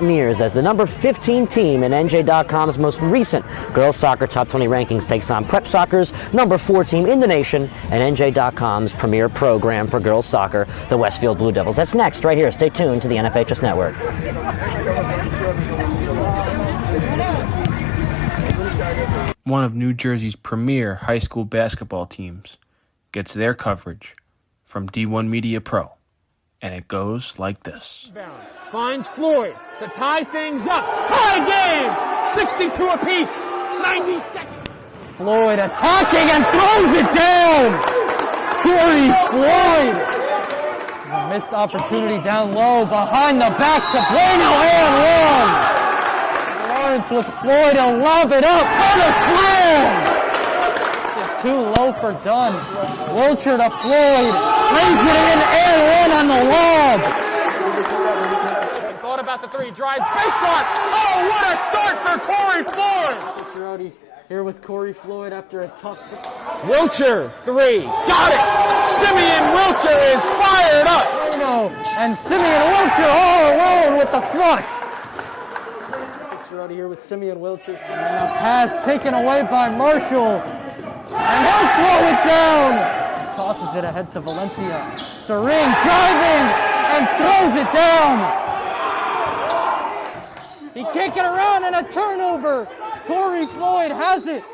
Mountaineers as the number 15 team in NJ.com's most recent girls soccer top 20 rankings takes on Prep Soccer's number 4 team in the nation and NJ.com's premier program for girls soccer, the Westfield Blue Devils. That's next right here. Stay tuned to the NFHS Network. One of New Jersey's premier high school basketball teams gets their coverage from D1 Media Pro, and it goes like this. Finds Floyd to tie things up. Tie game! 62 apiece. 90 seconds. Floyd attacking and throws it down! Corey Floyd! A missed opportunity down low behind the back to Bueno and one. Lawrence with Floyd to lob it up for the slam! Too low for Dunn. Wilcher to Floyd. Brings it in and one on the lob. Thought about the three. Drives baseline. Oh, what a start for Corey Floyd. Here with Corey Floyd after a tough... Wilcher, three. Got it. Simeon Wilcher is fired up. And Simeon Wilcher all alone with the flush. Here with Simeon Wilcher. And a pass taken away by Marshall. And he'll throw it down. Tosses it ahead to Valencia. Serene driving and throws it down. He can't get around and a turnover. Corey Floyd has it.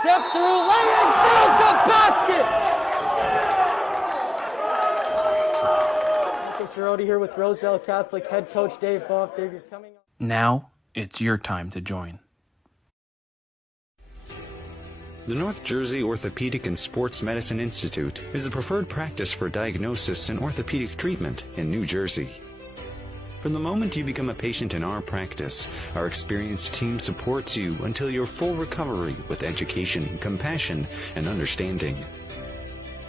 Step through, lay in, build the basket. Marcus Cerroti here with Roselle Catholic head coach Dave Boff. Dave, you're coming up. Now it's your time to join. The North Jersey Orthopedic and Sports Medicine Institute is the preferred practice for diagnosis and orthopedic treatment in New Jersey. From the moment you become a patient in our practice, our experienced team supports you until your full recovery with education, compassion, and understanding.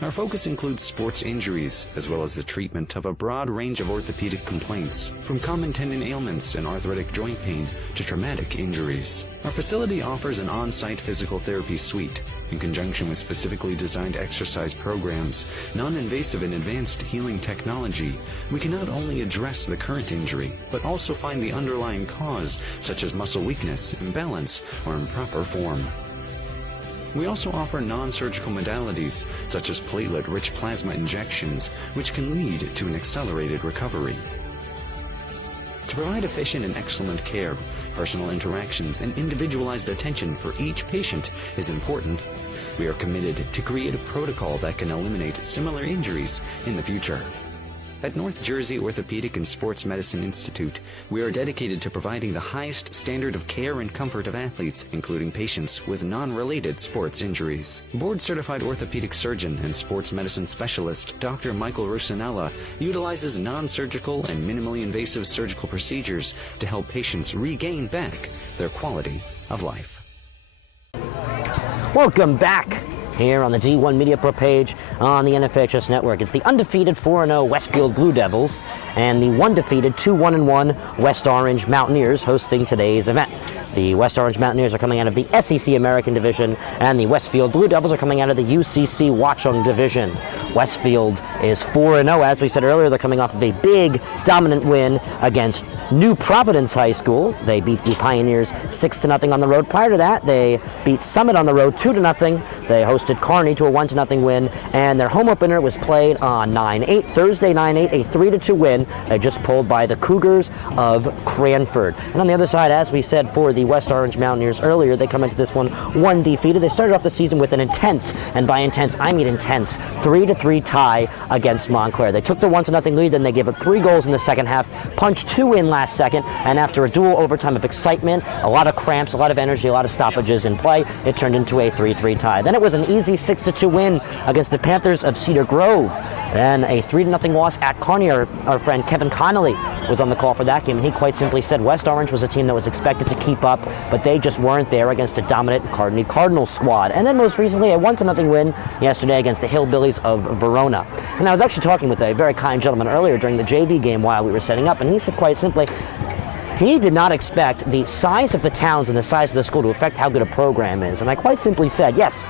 Our focus includes sports injuries, as well as the treatment of a broad range of orthopedic complaints, from common tendon ailments and arthritic joint pain to traumatic injuries. Our facility offers an on-site physical therapy suite. In conjunction with specifically designed exercise programs, non-invasive and advanced healing technology, we can not only address the current injury, but also find the underlying cause, such as muscle weakness, imbalance, or improper form. We also offer non-surgical modalities, such as platelet-rich plasma injections, which can lead to an accelerated recovery. To provide efficient and excellent care, personal interactions and individualized attention for each patient is important. We are committed to create a protocol that can eliminate similar injuries in the future. At North Jersey Orthopedic and Sports Medicine Institute, we are dedicated to providing the highest standard of care and comfort of athletes, including patients with non-related sports injuries. Board-certified orthopedic surgeon and sports medicine specialist Dr. Michael Rusinella utilizes non-surgical and minimally invasive surgical procedures to help patients regain back their quality of life. Welcome back here on the D1 Media Pro page on the NFHS Network. It's the undefeated 4-0 Westfield Blue Devils and the undefeated 2-1-1 West Orange Mountaineers hosting today's event. The West Orange Mountaineers are coming out of the SEC American Division, and the Westfield Blue Devils are coming out of the UCC Watchung Division. Westfield is 4-0, as we said earlier. They're coming off of a big, dominant win against New Providence High School. They beat the Pioneers 6-0 on the road. Prior to that, they beat Summit on the road 2-0. They hosted Kearney to a 1-0 win, and their home opener was played on 9/8, Thursday 9/8, a 3-2 win. They just pulled by the Cougars of Cranford. And on the other side, as we said for the West Orange Mountaineers earlier, they come into this one undefeated. They started off the season with an intense, and by intense I mean intense, 3-3 tie against Montclair. They took the 1-0 lead, then they gave up 3 goals in the second half, punched 2 in last second, and after a dual overtime of excitement, a lot of cramps, a lot of energy, a lot of stoppages in play, it turned into a 3-3 tie. Then it was an easy 6-2 win against the Panthers of Cedar Grove. Then a 3-0 loss at Kearney. Our friend Kevin Connolly was on the call for that game, and he quite simply said West Orange was a team that was expected to keep up, but they just weren't there against a dominant Kearney Cardinals squad. And then most recently, a 1-0 win yesterday against the Hillbillies of Verona. And I was actually talking with a very kind gentleman earlier during the JV game while we were setting up, and he said quite simply, he did not expect the size of the towns and the size of the school to affect how good a program is. And I quite simply said, yes,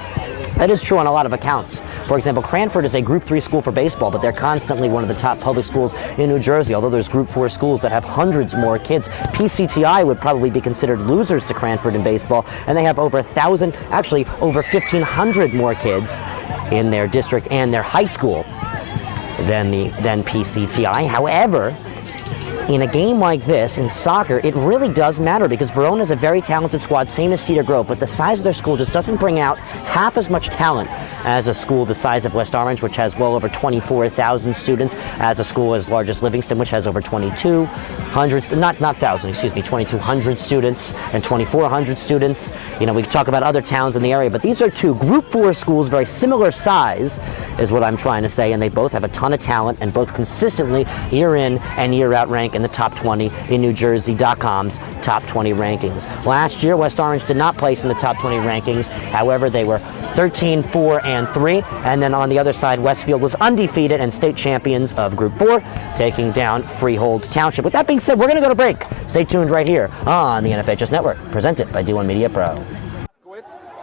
That is true on a lot of accounts. For example, Cranford is a Group 3 school for baseball, but they're constantly one of the top public schools in New Jersey, although there's Group 4 schools that have hundreds more kids. PCTI would probably be considered losers to Cranford in baseball, and they have over 1,000, actually over 1,500 more kids in their district and their high school than PCTI. However, in a game like this, in soccer, it really does matter because Verona is a very talented squad, same as Cedar Grove, but the size of their school just doesn't bring out half as much talent as a school the size of West Orange, which has well over 24,000 students, as a school as large as Livingston, which has over 2,200 students and 2,400 students. You know, we could talk about other towns in the area, but these are two Group 4 schools, very similar size, is what I'm trying to say, and they both have a ton of talent and both consistently, year in and year out, rank in the top 20 in NewJersey.com's top 20 rankings. Last year, West Orange did not place in the top 20 rankings. However, they were 13, 4, and 3. And then on the other side, Westfield was undefeated and state champions of Group 4, taking down Freehold Township. With that being said, we're going to go to break. Stay tuned right here on the NFHS Network, presented by D1 Media Pro.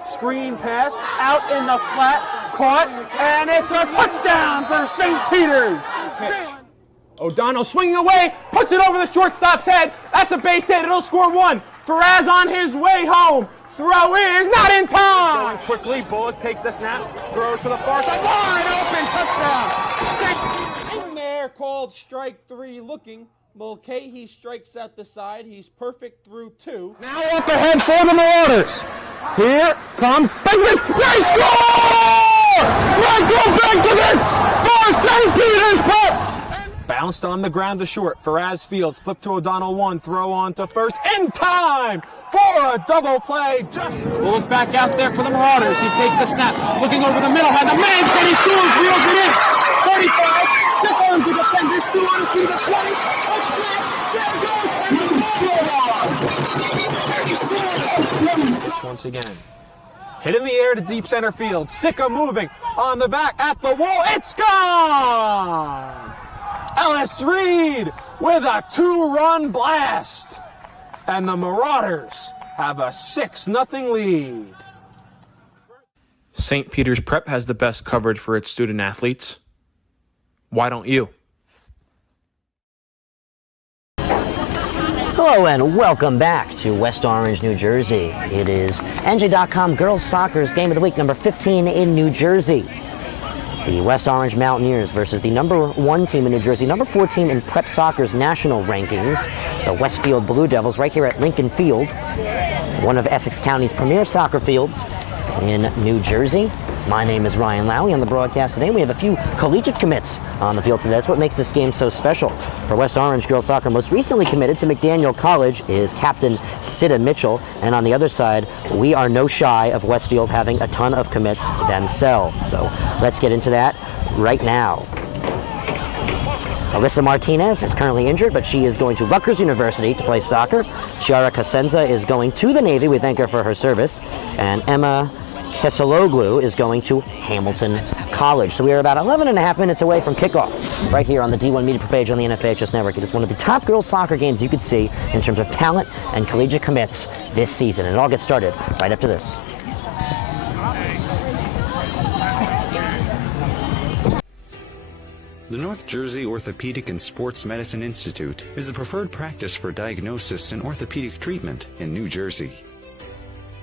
Screen pass out in the flat, caught, and it's a touchdown for St. Peter's. O'Donnell swinging away, puts it over the shortstop's head. That's a base hit. It'll score 1. Faraz on his way home. Throw is not in time. Going quickly, Bullock takes the snap, throws to the far side. Wide open, touchdown. In there, called strike 3 looking. Mulcahy strikes out the side. He's perfect through 2. Now up ahead for the Marauders. Here comes Bigwitz. They score! Michael Benkovitz for St. Peter's Prep. Bounced on the ground to short. Faraz Fields flip to O'Donnell 1. Throw on to first in time for a double play. Just look back out there for the Marauders. He takes the snap. Looking over the middle. Has a man. Can he scores? Reels it in. 35. Stick on to defenders. 2 on his feet. 20. Once again. Hit in the air to deep center field. Sicka moving on the back at the wall. It's gone! Ellis Reed with a 2-run blast. And the Marauders have a 6-0 lead. St. Peter's Prep has the best coverage for its student athletes. Why don't you? Hello and welcome back to West Orange, New Jersey. It is NJ.com Girls Soccer's Game of the Week, number 15 in New Jersey. The West Orange Mountaineers versus the number 1 team in New Jersey, number 4 team in Prep Soccer's national rankings, the Westfield Blue Devils, right here at Lincoln Field, one of Essex County's premier soccer fields in New Jersey. My name is Ryan Lowey. On the broadcast today, we have a few collegiate commits on the field today. That's what makes this game so special. For West Orange girls soccer, most recently committed to McDaniel College is Captain Sida Mitchell. And on the other side, we are no shy of Westfield having a ton of commits themselves. So let's get into that right now. Alyssa Martinez is currently injured, but she is going to Rutgers University to play soccer. Chiara Cosenza is going to the Navy. We thank her for her service. And Emma Keseloglu is going to Hamilton College. So we are about 11.5 minutes away from kickoff right here on the D1 Media page on the NFHS Network. It is one of the top girls soccer games you could see in terms of talent and collegiate commits this season. And it all gets started right after this. The North Jersey Orthopedic and Sports Medicine Institute is the preferred practice for diagnosis and orthopedic treatment in New Jersey.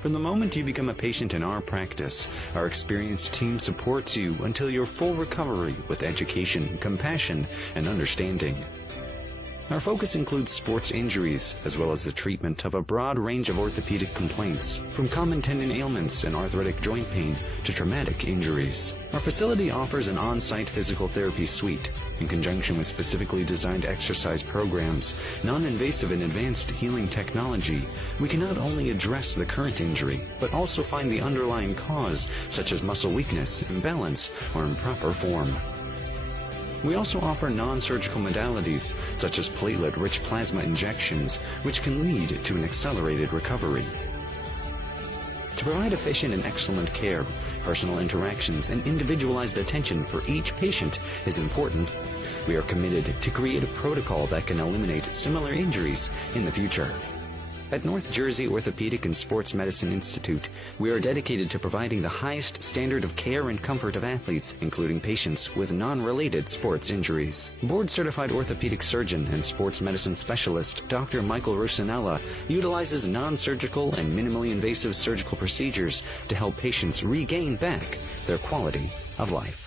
From the moment you become a patient in our practice, our experienced team supports you until your full recovery with education, compassion, and understanding. Our focus includes sports injuries, as well as the treatment of a broad range of orthopedic complaints, from common tendon ailments and arthritic joint pain to traumatic injuries. Our facility offers an on-site physical therapy suite, in conjunction with specifically designed exercise programs, non-invasive and advanced healing technology. We can not only address the current injury, but also find the underlying cause, such as muscle weakness, imbalance, or improper form. We also offer non-surgical modalities, such as platelet-rich plasma injections, which can lead to an accelerated recovery. To provide efficient and excellent care, personal interactions and individualized attention for each patient is important. We are committed to create a protocol that can eliminate similar injuries in the future. At North Jersey Orthopedic and Sports Medicine Institute, we are dedicated to providing the highest standard of care and comfort of athletes, including patients with non-related sports injuries. Board-certified orthopedic surgeon and sports medicine specialist Dr. Michael Rusinella utilizes non-surgical and minimally invasive surgical procedures to help patients regain back their quality of life.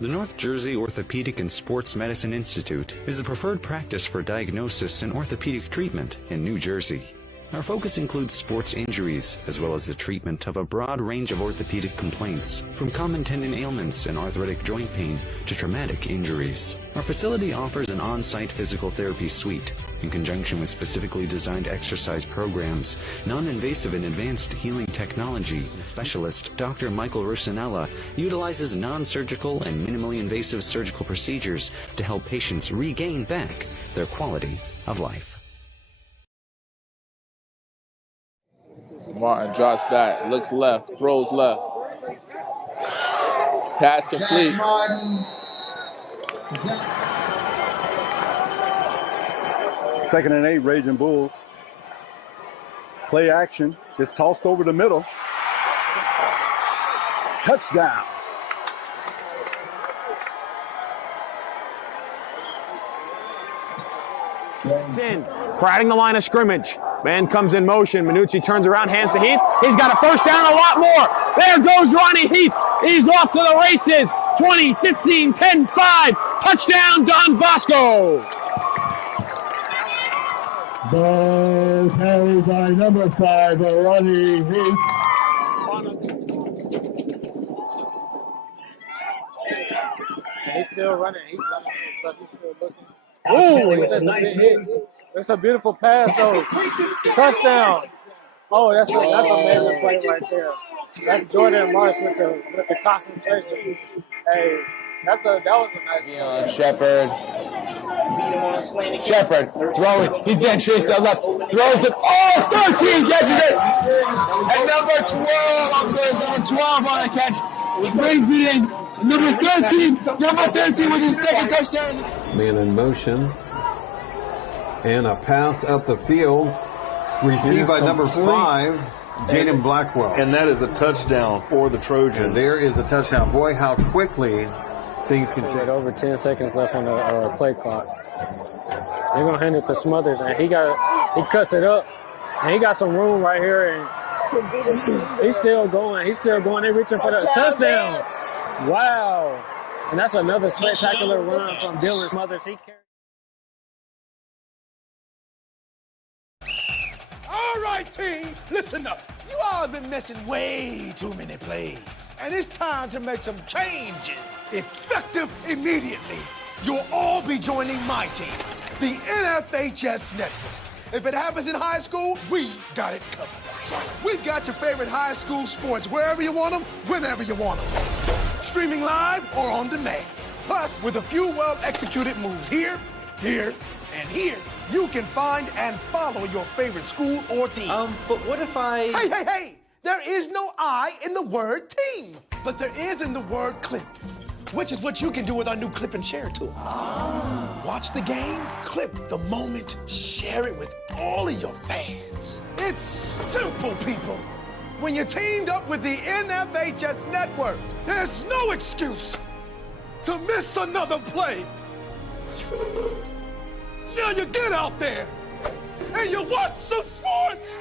The North Jersey Orthopedic and Sports Medicine Institute is the preferred practice for diagnosis and orthopedic treatment in New Jersey. Our focus includes sports injuries, as well as the treatment of a broad range of orthopedic complaints, from common tendon ailments and arthritic joint pain to traumatic injuries. Our facility offers an on-site physical therapy suite, in conjunction with specifically designed exercise programs, non-invasive and advanced healing technologies. Specialist Dr. Michael Rusinella utilizes non-surgical and minimally invasive surgical procedures to help patients regain back their quality of life. Martin drops back, looks left, throws left. Pass complete. Second and 8, Raging Bulls. Play action. It's tossed over the middle. Touchdown. In, crowding the line of scrimmage. Man comes in motion. Minucci turns around, hands to Heath. He's got a first down, a lot more. There goes Ronnie Heath. He's off to the races. 20, 15, 10, 5. Touchdown, Don Bosco. Ball carried by number 5, Ronnie Heath. He's still running. He's still looking. Ooh, that's a beautiful pass, though. Touchdown. Oh, that's a major play right there. That's Jordan Marsh with the concentration. Hey, that was a nice Shepard. Shepard throwing. He's getting chased to the left. Throws it. Oh, 13 catches it. And number 12. I'm sorry, number 12 on the catch. Brings it in. Number 13 with his second touchdown. Man in motion. And a pass up the field. Received by number 5, Jaden Blackwell. And that is a touchdown for the Trojans. And there is a touchdown. Boy, how quickly things can change. Over 10 seconds left on the play clock. They're going to hand it to Smothers, and he cuts it up. And he got some room right here, and he's still going. They're reaching for the touchdown. Wow. And that's another spectacular run from Dylan Smothers. All right, team, listen up. You all have been missing way too many plays. And it's time to make some changes. Effective immediately. You'll all be joining my team, the NFHS Network. If it happens in high school, we got it covered. We've got your favorite high school sports wherever you want them, whenever you want them. Streaming live or on demand. Plus, with a few well-executed moves here, here, and here, you can find and follow your favorite school or team. But what if I... Hey! There is no I in the word team, but there is in the word clip, which is what you can do with our new clip and share tool. Watch the game, clip the moment, share it with all of your fans. It's simple, people. When you're teamed up with the NFHS Network, there's no excuse to miss another play. Now you get out there and you watch some sports.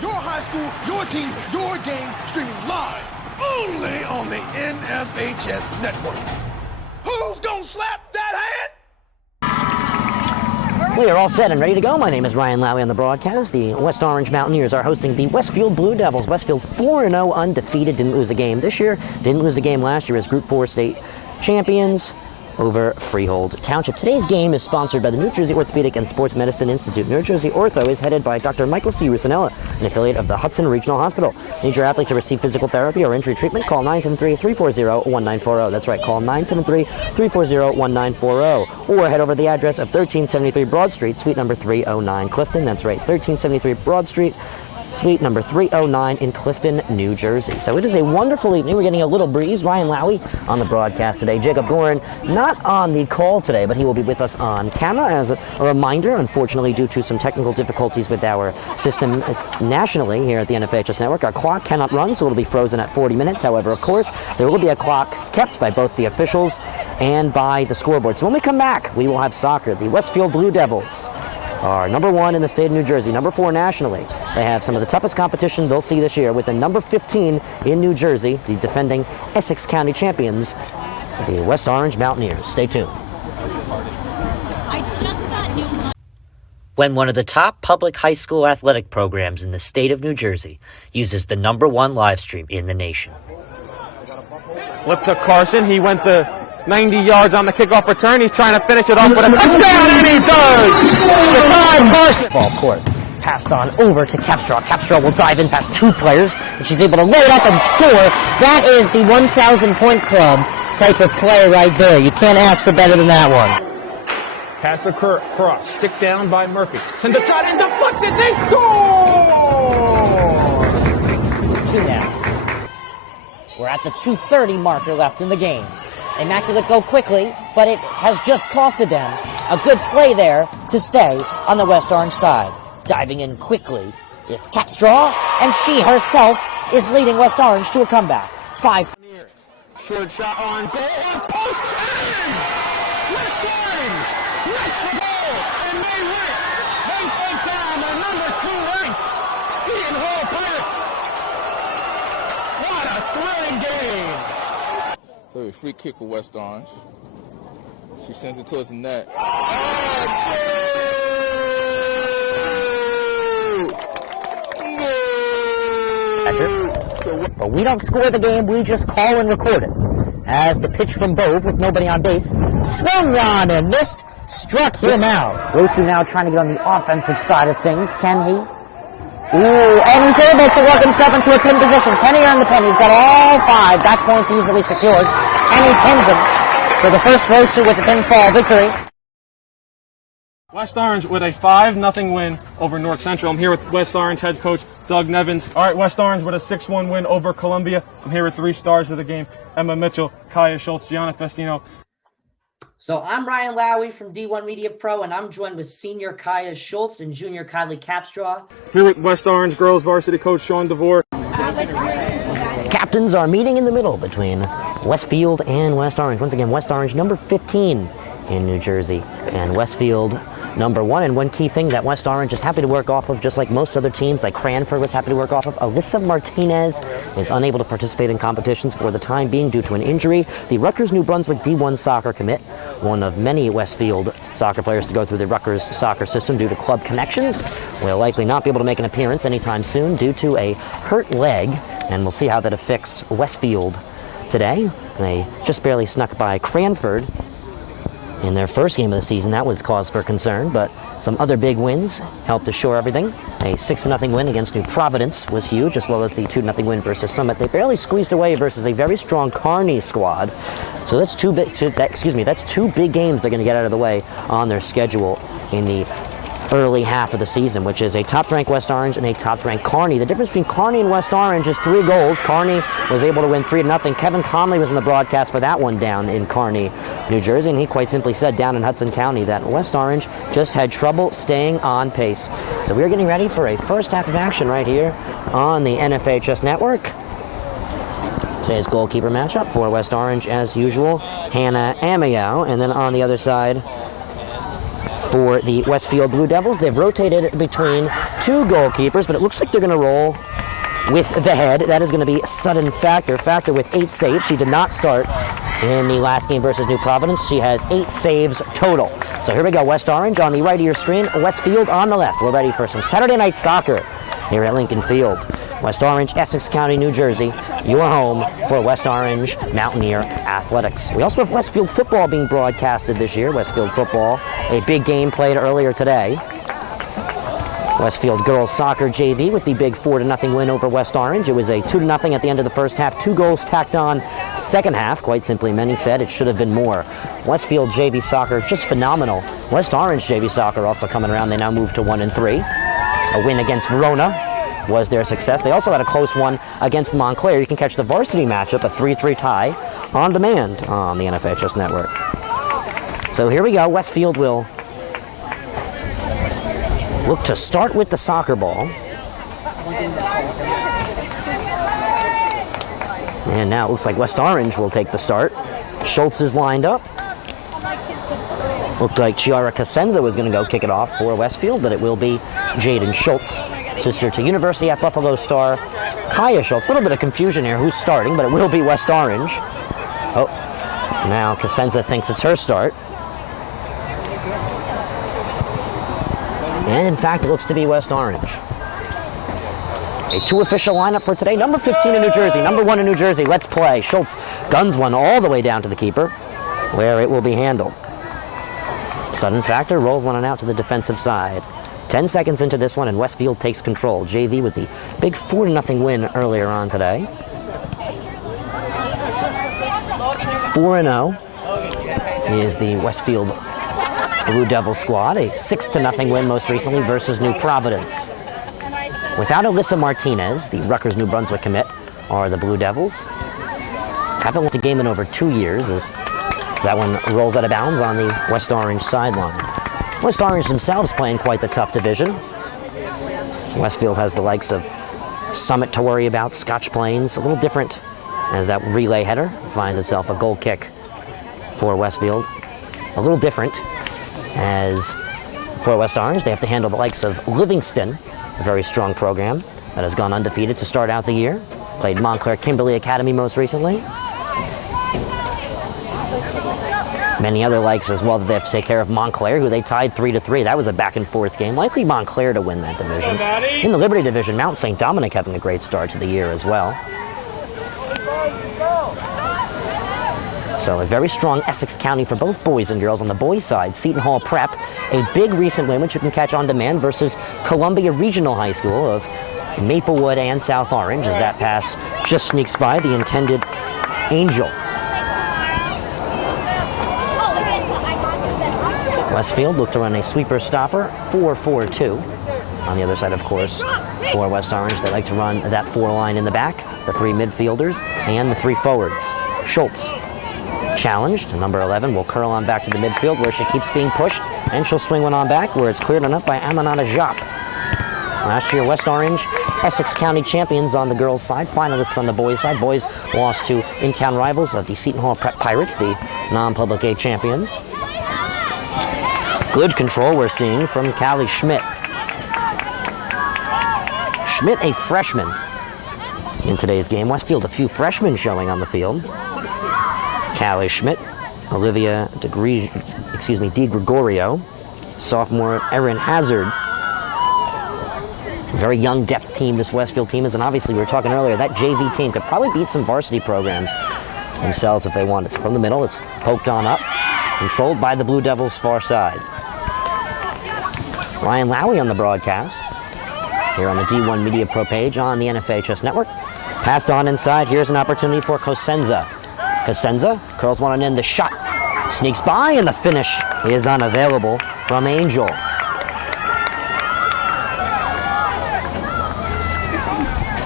Your high school, your team, your game, streaming live only on the NFHS Network. Who's gonna slap that hand? We are all set and ready to go. My name is Ryan Lowy on the broadcast. The West Orange Mountaineers are hosting the Westfield Blue Devils. Westfield 4-0 undefeated, didn't lose a game this year, didn't lose a game last year as Group 4 state champions over Freehold Township. Today's game is sponsored by the New Jersey Orthopedic and Sports Medicine Institute. New Jersey Ortho is headed by Dr. Michael C. Rusinella, an affiliate of the Hudson Regional Hospital. Need your athlete to receive physical therapy or injury treatment? Call 973-340-1940. That's right, call 973-340-1940. Or head over to the address of 1373 Broad Street, suite number 309, Clifton. That's right, 1373 Broad Street, suite number 309 in Clifton, New Jersey. So it is a wonderful evening. We're getting a little breeze. Ryan Lowy on the broadcast today. Jacob Gorin not on the call today, but he will be with us on camera. As a reminder, unfortunately, due to some technical difficulties with our system nationally here at the NFHS Network, our clock cannot run, so it'll be frozen at 40 minutes. However, of course, there will be a clock kept by both the officials and by the scoreboard. So when we come back, we will have soccer. The Westfield Blue Devils are number 1 in the state of New Jersey, number 4 nationally. They have some of the toughest competition they'll see this year with the number 15 in New Jersey, the defending Essex County champions, the West Orange Mountaineers. Stay tuned. When one of the top public high school athletic programs in the state of New Jersey uses the number 1 live stream in the nation. Flip to Carson. He went the 90 yards on the kickoff return. He's trying to finish it off with a touchdown, and he does! Jakai Carson. Ball court. Passed on over to Capstraw. Capstraw will dive in past 2 players, and she's able to load up and score. That is the 1,000-point club type of play right there. You can't ask for better than that one. Pass the cross. Stick down by Murphy. Send the shot and deflected. They score! 2 now. We're at the 2:30 marker left in the game. Immaculate go quickly, but it has just costed them a good play there to stay on the West Orange side. Diving in quickly is Capstraw, and she herself is leading West Orange to a comeback. 5. Short shot on goal. Post. West Orange gets the goal, and they win. They take down the number 2 ranked Seton Hall Pirates. What a thrilling game. So a free kick for West Orange. She sends it towards the net. But we don't score the game, we just call and record it. As the pitch from Bove with nobody on base, swung on and missed, struck him out. Rosu now trying to get on the offensive side of things. Can he? Ooh, and he's able to work himself into a pin position. Can he earn the pin? He's got all 5. Back points easily secured. And he pins him. So the first Rosu with the pinfall victory. West Orange with a 5-0 win over Newark Central. I'm here with West Orange head coach Doug Nevins. All right, West Orange with a 6-1 win over Columbia. I'm here with 3 stars of the game: Emma Mitchell, Kaya Schultz, Gianna Festino. So I'm Ryan Lowy from D1 Media Pro, and I'm joined with senior Kaya Schultz and junior Kylie Capstraw. Here with West Orange girls varsity coach Sean DeVore. Captains are meeting in the middle between Westfield and West Orange. Once again, West Orange number 15 in New Jersey, and Westfield number 1. And one key thing that West Orange is happy to work off of, just like most other teams, like Cranford was happy to work off of, Alyssa Martinez is unable to participate in competitions for the time being due to an injury. The Rutgers New Brunswick D1 soccer commit, one of many Westfield soccer players to go through the Rutgers soccer system due to club connections, will likely not be able to make an appearance anytime soon due to a hurt leg, and we'll see how that affects Westfield today. They just barely snuck by Cranford in their first game of the season. That was cause for concern, but some other big wins helped assure everything. A 6-0 win against New Providence was huge, as well as the 2-0 win versus Summit. They barely squeezed away versus a very strong Kearney squad. So that's 2 big games they're going to get out of the way on their schedule in the early half of the season, which is a top-ranked West Orange and a top-ranked Kearney. The difference between Kearney and West Orange is 3 goals. Kearney was able to win 3-0. Kevin Conley was in the broadcast for that one down in Kearney, New Jersey, and he quite simply said down in Hudson County that West Orange just had trouble staying on pace. So we're getting ready for a first half of action right here on the NFHS Network. Today's goalkeeper matchup for West Orange, as usual, Hannah Amiao, and then on the other side, for the Westfield Blue Devils, they've rotated between 2 goalkeepers, but it looks like they're going to roll with the head. That is going to be Sudden Factor. Factor with 8 saves. She did not start in the last game versus New Providence. She has 8 saves total. So here we go. West Orange on the right of your screen, Westfield on the left. We're ready for some Saturday night soccer here at Lincoln Field. West Orange, Essex County, New Jersey, your home for West Orange Mountaineer Athletics. We also have Westfield football being broadcasted this year. Westfield football, a big game played earlier today. Westfield girls soccer JV with the big 4-0 win over West Orange. It was a 2-0 at the end of the first half. 2 goals tacked on second half. Quite simply, many said it should have been more. Westfield JV soccer just phenomenal. West Orange JV soccer also coming around. They now move to 1-3. A win against Verona was their success. They also had a close one against Montclair. You can catch the varsity matchup, a 3-3 tie, on demand on the NFHS network. So here we go. Westfield will look to start with the soccer ball. And now it looks like West Orange will take the start. Schultz is lined up. Looked like Chiara Cosenza was going to go kick it off for Westfield, but it will be Jaden Schultz, sister to University at Buffalo star Kaya Schultz. A little bit of confusion here who's starting, but it will be West Orange. Oh, now Cosenza thinks it's her start. And in fact, it looks to be West Orange. A two official lineup for today. Number 15 in New Jersey, number 1 in New Jersey. Let's play. Schultz guns one all the way down to the keeper, where it will be handled. Sudden factor rolls one out to the defensive side. 10 seconds into this one, and Westfield takes control. JV with the big 4-0 win earlier on today. 4-0 is the Westfield Blue Devil squad. A 6-0 win most recently versus New Providence. Without Alyssa Martinez, the Rutgers New Brunswick commit, are the Blue Devils. Haven't won the game in over 2 years as that one rolls out of bounds on the West Orange sideline. West Orange themselves playing quite the tough division. Westfield has the likes of Summit to worry about, Scotch Plains, a little different as that relay header finds itself a goal kick for Westfield. A little different as for West Orange, they have to handle the likes of Livingston, a very strong program that has gone undefeated to start out the year. Played Montclair Kimberly Academy most recently. Many other likes as well that they have to take care of. Montclair, who they tied 3-3. That was a back-and-forth game. Likely Montclair to win that division. In the Liberty division, Mount St. Dominic having a great start to the year as well. So a very strong Essex County for both boys and girls. On the boys' side, Seton Hall Prep, a big recent win, which you can catch on demand, versus Columbia Regional High School of Maplewood and South Orange, as that pass just sneaks by the intended Angel. Westfield looked to run a sweeper-stopper, 4-4-2. On the other side, of course, for West Orange, they like to run that 4 line in the back, the 3 midfielders and the 3 forwards. Schultz challenged. Number 11 will curl on back to the midfield where she keeps being pushed, and she'll swing one on back where it's cleared on up by Amanata Jop. Last year, West Orange, Essex County champions on the girls' side, finalists on the boys' side. Boys lost to in-town rivals of the Seton Hall Prep Pirates, the non-Public A champions. Good control we're seeing from Callie Schmidt. Schmidt, a freshman in today's game. Westfield, a few freshmen showing on the field. Callie Schmidt, Olivia Di Gregorio, sophomore Erin Hazard. Very young depth team this Westfield team is, and obviously we were talking earlier, that JV team could probably beat some varsity programs themselves if they wanted. From the middle, it's poked on up, controlled by the Blue Devils far side. Ryan Lowy on the broadcast here on the D1 Media Pro page on the NFHS network. Passed on inside. Here's an opportunity for Cosenza. Cosenza curls one in. The shot sneaks by, and the finish is unavailable from Angel.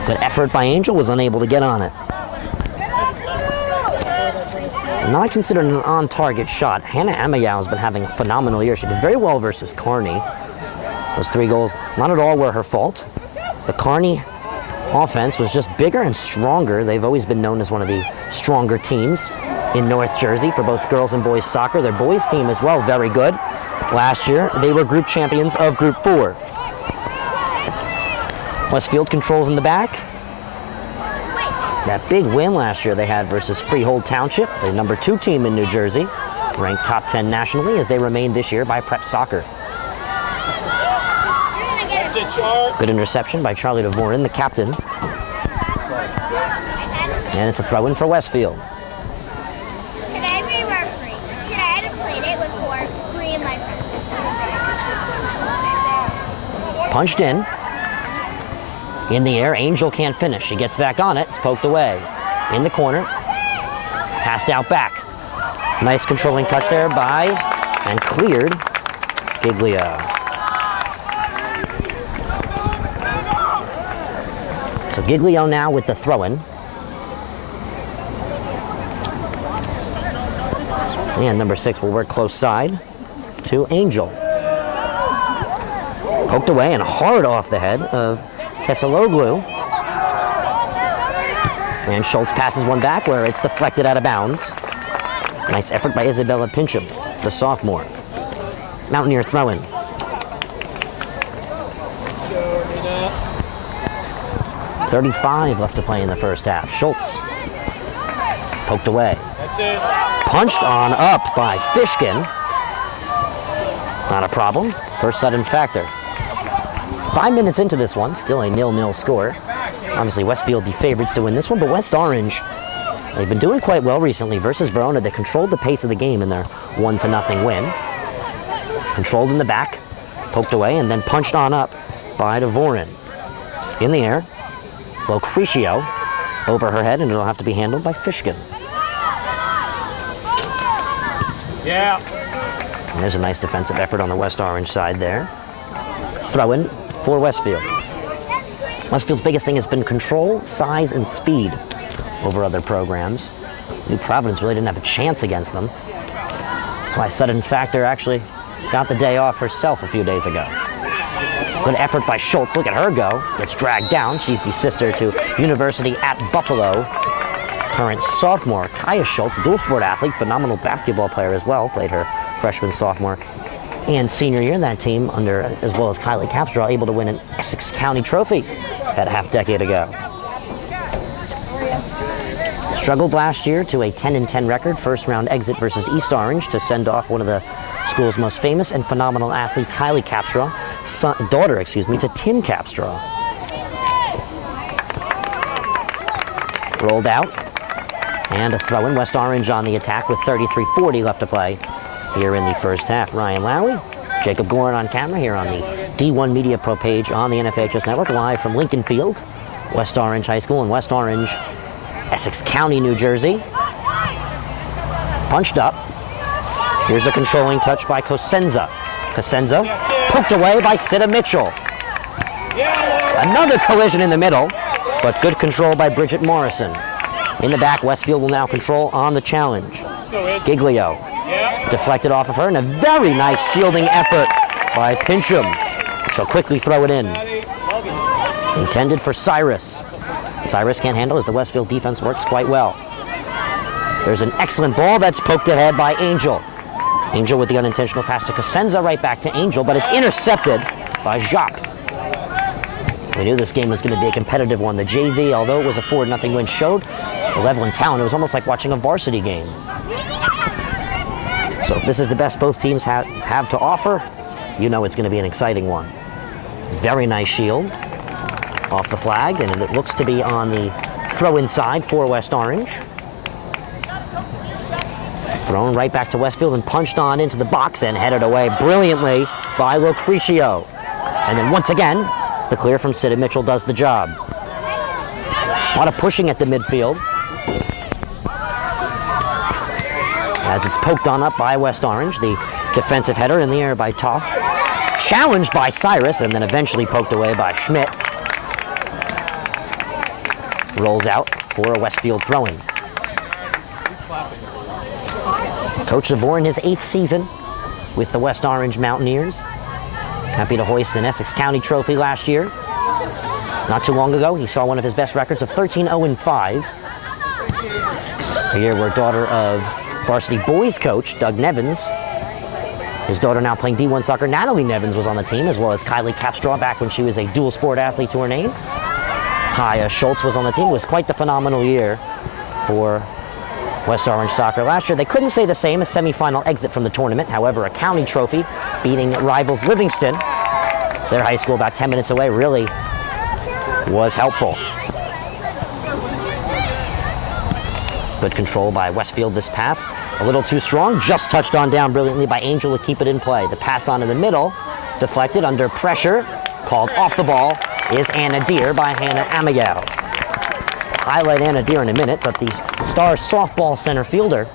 Good effort by Angel, was unable to get on it. Not considered an on-target shot. Hannah Amayao has been having a phenomenal year. She did very well versus Kearney. Those 3 goals, not at all were her fault. The Kearney offense was just bigger and stronger. They've always been known as one of the stronger teams in North Jersey for both girls and boys soccer. Their boys team as well, very good. Last year, they were group champions of Group 4. Westfield controls in the back. That big win last year they had versus Freehold Township, the number 2 team in New Jersey, ranked top 10 nationally as they remain this year by Prep Soccer. Good interception by Charlie Devorin, the captain. And it's a throw in for Westfield. Today we were free. Today I had a play date with 4 free in my friends. Punched in the air. Angel can't finish. She gets back on it. It's poked away. In the corner. Passed out back. Nice controlling touch there by, and cleared, Giglia. So Giglio now with the throw-in. And number 6 will work close side to Angel. Poked away and hard off the head of Keseloglu. And Schultz passes one back where it's deflected out of bounds. Nice effort by Isabella Pincham, the sophomore. Mountaineer throw-in. .35 left to play in the first half. Schultz poked away. Punched on up by Fishkin. Not a problem. First sudden factor. 5 minutes into this one, still a 0-0 score. Obviously Westfield the favorites to win this one, but West Orange, they've been doing quite well recently versus Verona. They controlled the pace of the game in their 1-0 win. Controlled in the back, poked away, and then punched on up by Dvorin. In the air, Lucrecio over her head, and it'll have to be handled by Fishkin. Yeah. And there's a nice defensive effort on the West Orange side there. Throw-in for Westfield. Westfield's biggest thing has been control, size, and speed over other programs. New Providence really didn't have a chance against them. That's why Sudden Factor actually got the day off herself a few days ago. Good effort by Schultz. Look at her go. Gets dragged down. She's the sister to University at Buffalo. Current sophomore, Kaya Schultz, dual sport athlete, phenomenal basketball player as well. Played her freshman, sophomore, and senior year. That team, under as well as Kylie Capstraw, able to win an Essex County trophy a half-decade ago. Struggled last year to a 10-10 record, first-round exit versus East Orange to send off one of the school's most famous and phenomenal athletes, Kylie Capstraw, daughter, to Tim Capstraw. Rolled out, and a throw-in. West Orange on the attack with 33:40 left to play here in the first half. Ryan Lowry, Jacob Gorin on camera here on the D1 Media Pro page on the NFHS Network, live from Lincoln Field, West Orange High School in West Orange, Essex County, New Jersey. Punched up. Here's a controlling touch by Cosenza. Cosenza poked away by Sida Mitchell. Another collision in the middle, but good control by Bridget Morrison. In the back, Westfield will now control on the challenge. Giglio deflected off of her, and a very nice shielding effort by Pincham. She'll quickly throw it in. Intended for Cyrus. Cyrus can't handle as the Westfield defense works quite well. There's an excellent ball that's poked ahead by Angel. Angel with the unintentional pass to Cosenza, right back to Angel, but it's intercepted by Jacques. We knew this game was going to be a competitive one. The JV, although it was a 4-0 win, showed the level in talent. It was almost like watching a varsity game. So if this is the best both teams have to offer, you know it's going to be an exciting one. Very nice shield off the flag, and it looks to be on the throw-in side for West Orange. Thrown right back to Westfield and punched on into the box and headed away brilliantly by Lucrecio. And then once again, the clear from Sida Mitchell does the job. A lot of pushing at the midfield as it's poked on up by West Orange. The defensive header in the air by Toth. Challenged by Cyrus and then eventually poked away by Schmidt. Rolls out for a Westfield throw-in. Coach Zavor in his 8th season with the West Orange Mountaineers. Happy to hoist an Essex County trophy last year. Not too long ago, he saw one of his best records of 13-0-5. A year where daughter of varsity boys coach Doug Nevins, his daughter now playing D1 soccer, Natalie Nevins, was on the team, as well as Kylie Capstraw back when she was a dual sport athlete to her name. Kaya Schultz was on the team. It was quite the phenomenal year for West Orange soccer. Last year, they couldn't say the same, a semifinal exit from the tournament. However, a county trophy, beating rivals Livingston, their high school about 10 minutes away, really was helpful. Good control by Westfield this pass. A little too strong, just touched on down brilliantly by Angel to keep it in play. The pass on in the middle, deflected under pressure, called off the ball, is Anna Deere by Hannah Amigal. Highlight Anna Deere in a minute, but the star softball center fielder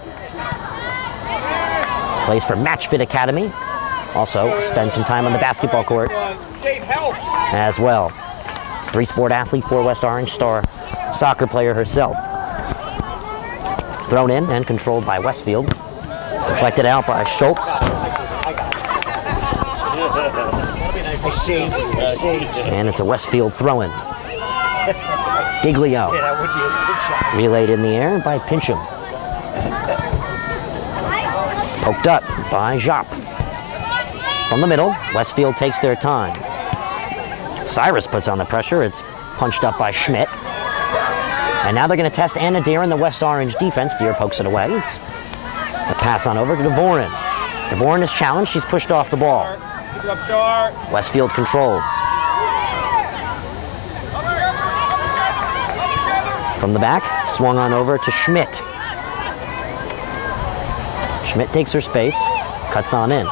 plays for Matchfit Academy. Also spends some time on the basketball court as well. Three-sport athlete for West Orange, star soccer player herself. Thrown in and controlled by Westfield. Deflected out by Schultz. And it's a Westfield throw-in. Giglio. Relayed in the air by Pincham. Poked up by Jop. From the middle, Westfield takes their time. Cyrus puts on the pressure. It's punched up by Schmidt. And now they're going to test Anna Deere in the West Orange defense. Deere pokes it away. It's a pass on over to Devoren. Devoren is challenged. She's pushed off the ball. Westfield controls. From the back, swung on over to Schmidt. Schmidt takes her space, cuts on in.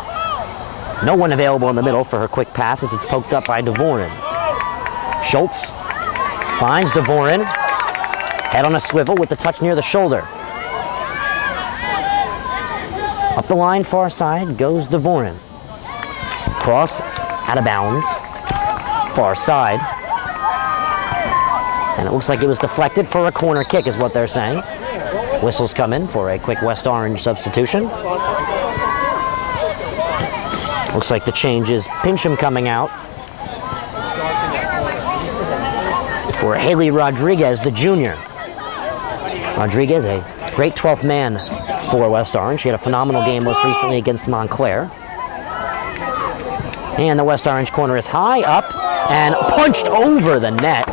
No one available in the middle for her quick pass as it's poked up by Devoren. Schultz finds Devoren. Head on a swivel with the touch near the shoulder. Up the line, far side, goes Devoren. Cross, out of bounds, far side. And it looks like it was deflected for a corner kick is what they're saying. Whistles come in for a quick West Orange substitution. Looks like the change is Pincham coming out for Haley Rodriguez, the junior. Rodriguez, a great 12th man for West Orange. She had a phenomenal game most recently against Montclair. And the West Orange corner is high up and punched over the net.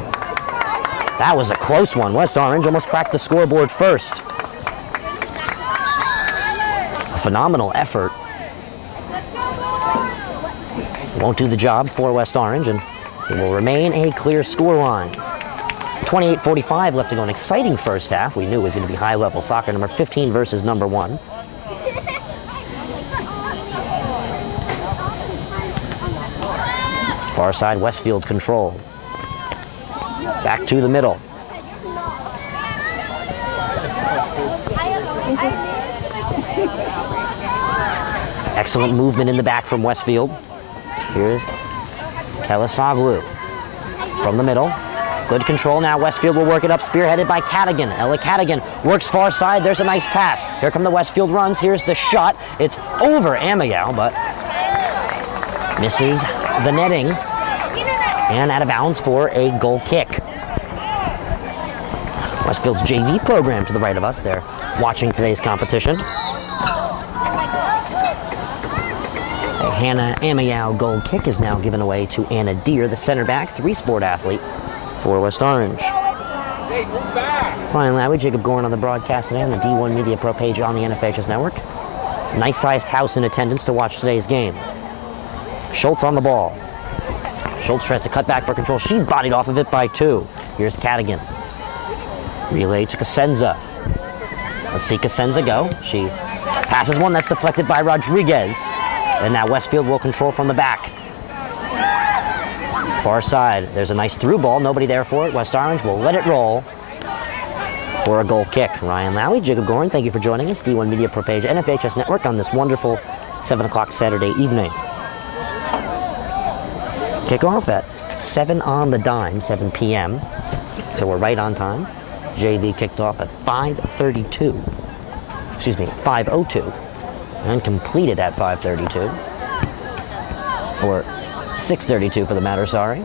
That was a close one. West Orange almost cracked the scoreboard first. A phenomenal effort. Won't do the job for West Orange, and it will remain a clear scoreline. 28:45 left to go. An exciting first half. We knew it was going to be high-level soccer. Number 15 versus number 1. Far side, Westfield control. Back to the middle. Excellent movement in the back from Westfield. Here's Kelisoglu from the middle. Good control now. Westfield will work it up, spearheaded by Cadigan. Ella Cadigan works far side. There's a nice pass. Here come the Westfield runs. Here's the shot. It's over Amigal, but misses the netting. And out of bounds for a goal kick. Westfield's JV program to the right of us. They're watching today's competition. A Hannah Amigal goal kick is now given away to Anna Deere, the center back, three-sport athlete for West Orange. Ryan Lowy, Jacob Gorin on the broadcast today on the D1 Media Pro page on the NFHS Network. Nice-sized house in attendance to watch today's game. Schultz on the ball. Schultz tries to cut back for control. She's bodied off of it by 2. Here's Cadigan. Relay to Cosenza. Let's see Cosenza go. She passes one that's deflected by Rodriguez. And now Westfield will control from the back. Far side. There's a nice through ball. Nobody there for it. West Orange will let it roll for a goal kick. Ryan Lowy, Jacob Gorin, thank you for joining us. D1 Media Pro page, NFHS Network on this wonderful 7 o'clock Saturday evening. Kickoff at 7 on the dime, 7 p.m. So we're right on time. JV kicked off at 5:32. Excuse me, 5:02. And completed at 5:32. Or 6:32 for the matter, sorry.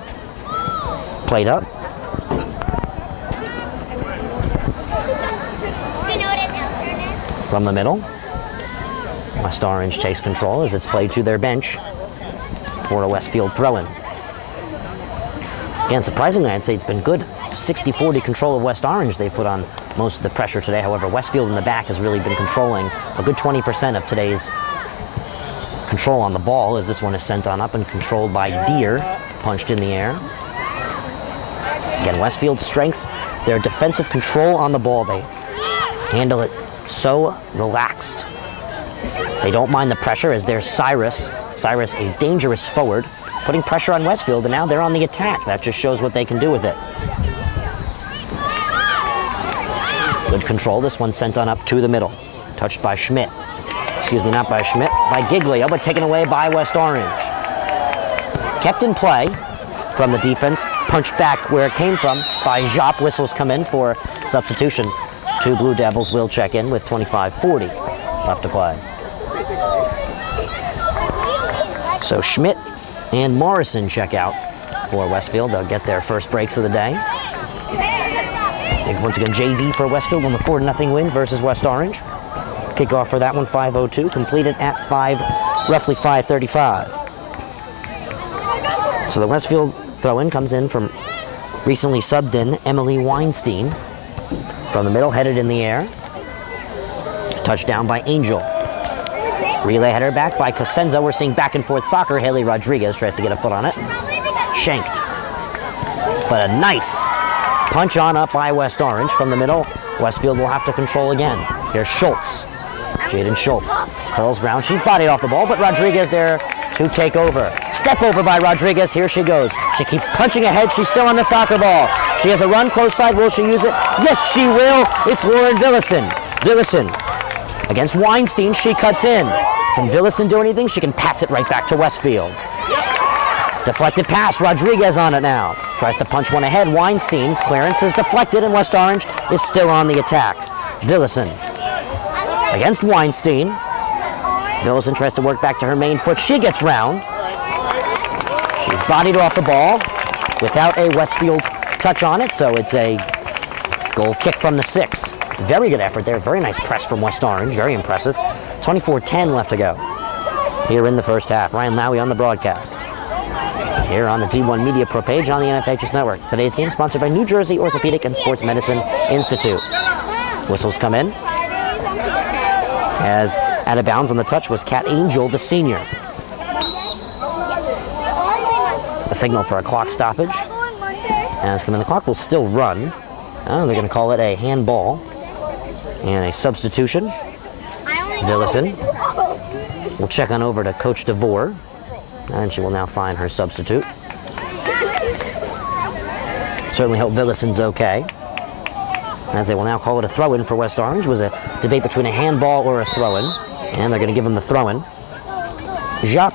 Played up. From the middle. West Orange takes control as it's played to their bench for a Westfield throw-in. Again, surprisingly, I'd say it's been good 60-40 control of West Orange. They've put on most of the pressure today. However, Westfield in the back has really been controlling a good 20% of today's control on the ball as this one is sent on up and controlled by Deere, punched in the air. Again, Westfield's strengths, their defensive control on the ball. They handle it so relaxed. They don't mind the pressure as there's Cyrus. Cyrus, a dangerous forward, putting pressure on Westfield, and now they're on the attack. That just shows what they can do with it. Good control. This one sent on up to the middle. Touched by Schmidt. Excuse me, not by Schmidt, by Giglio, but taken away by West Orange. Kept in play. from the defense. Punched back where it came from by Jop. Whistles come in for substitution. Two Blue Devils will check in with 25:40 left to play. So Schmidt and Morrison check out for Westfield. They'll get their first breaks of the day. And once again, JV for Westfield on the 4-0 win versus West Orange. Kickoff for that one, 5:02, completed at roughly 5:35. So the Westfield throw-in comes in from recently subbed in Emily Weinstein. From the middle, headed in the air. Touchdown by Angel. Relay header back by Cosenza. We're seeing back and forth soccer. Haley Rodriguez tries to get a foot on it. Shanked. But a nice punch on up by West Orange from the middle. Westfield will have to control again. Here's Schultz. Jaden Schultz curls round. She's bodied off the ball, but Rodriguez there to take over. Step over by Rodriguez. Here she goes. She keeps punching ahead. She's still on the soccer ball. She has a run close side. Will she use it? Yes, she will. It's Lauren Villison. Villison against Weinstein. She cuts in. Can Villison do anything? She can pass it right back to Westfield. Deflected pass. Rodriguez on it now. Tries to punch one ahead. Weinstein's clearance is deflected, and West Orange is still on the attack. Villison against Weinstein. Villison tries to work back to her main foot. She gets round. She's bodied off the ball without a Westfield touch on it, so it's a goal kick from the 6. Very good effort there. Very nice press from West Orange. Very impressive. 24:10 left to go here in the first half. Ryan Lowy on the broadcast. Here on the D1 Media Pro page on the NFHS Network. Today's game sponsored by New Jersey Orthopedic and Sports Medicine Institute. Whistles come in. As out of bounds on the touch was Kat Angel, the senior. A signal for a clock stoppage. As come in, the clock will still run. They're going to call it a handball. And a substitution. Villison will check on over to Coach DeVore. And she will now find her substitute. Certainly hope Villison's okay. As they will now call it a throw-in for West Orange. It was a debate between a handball or a throw-in. And they're going to give him the throw-in. Jop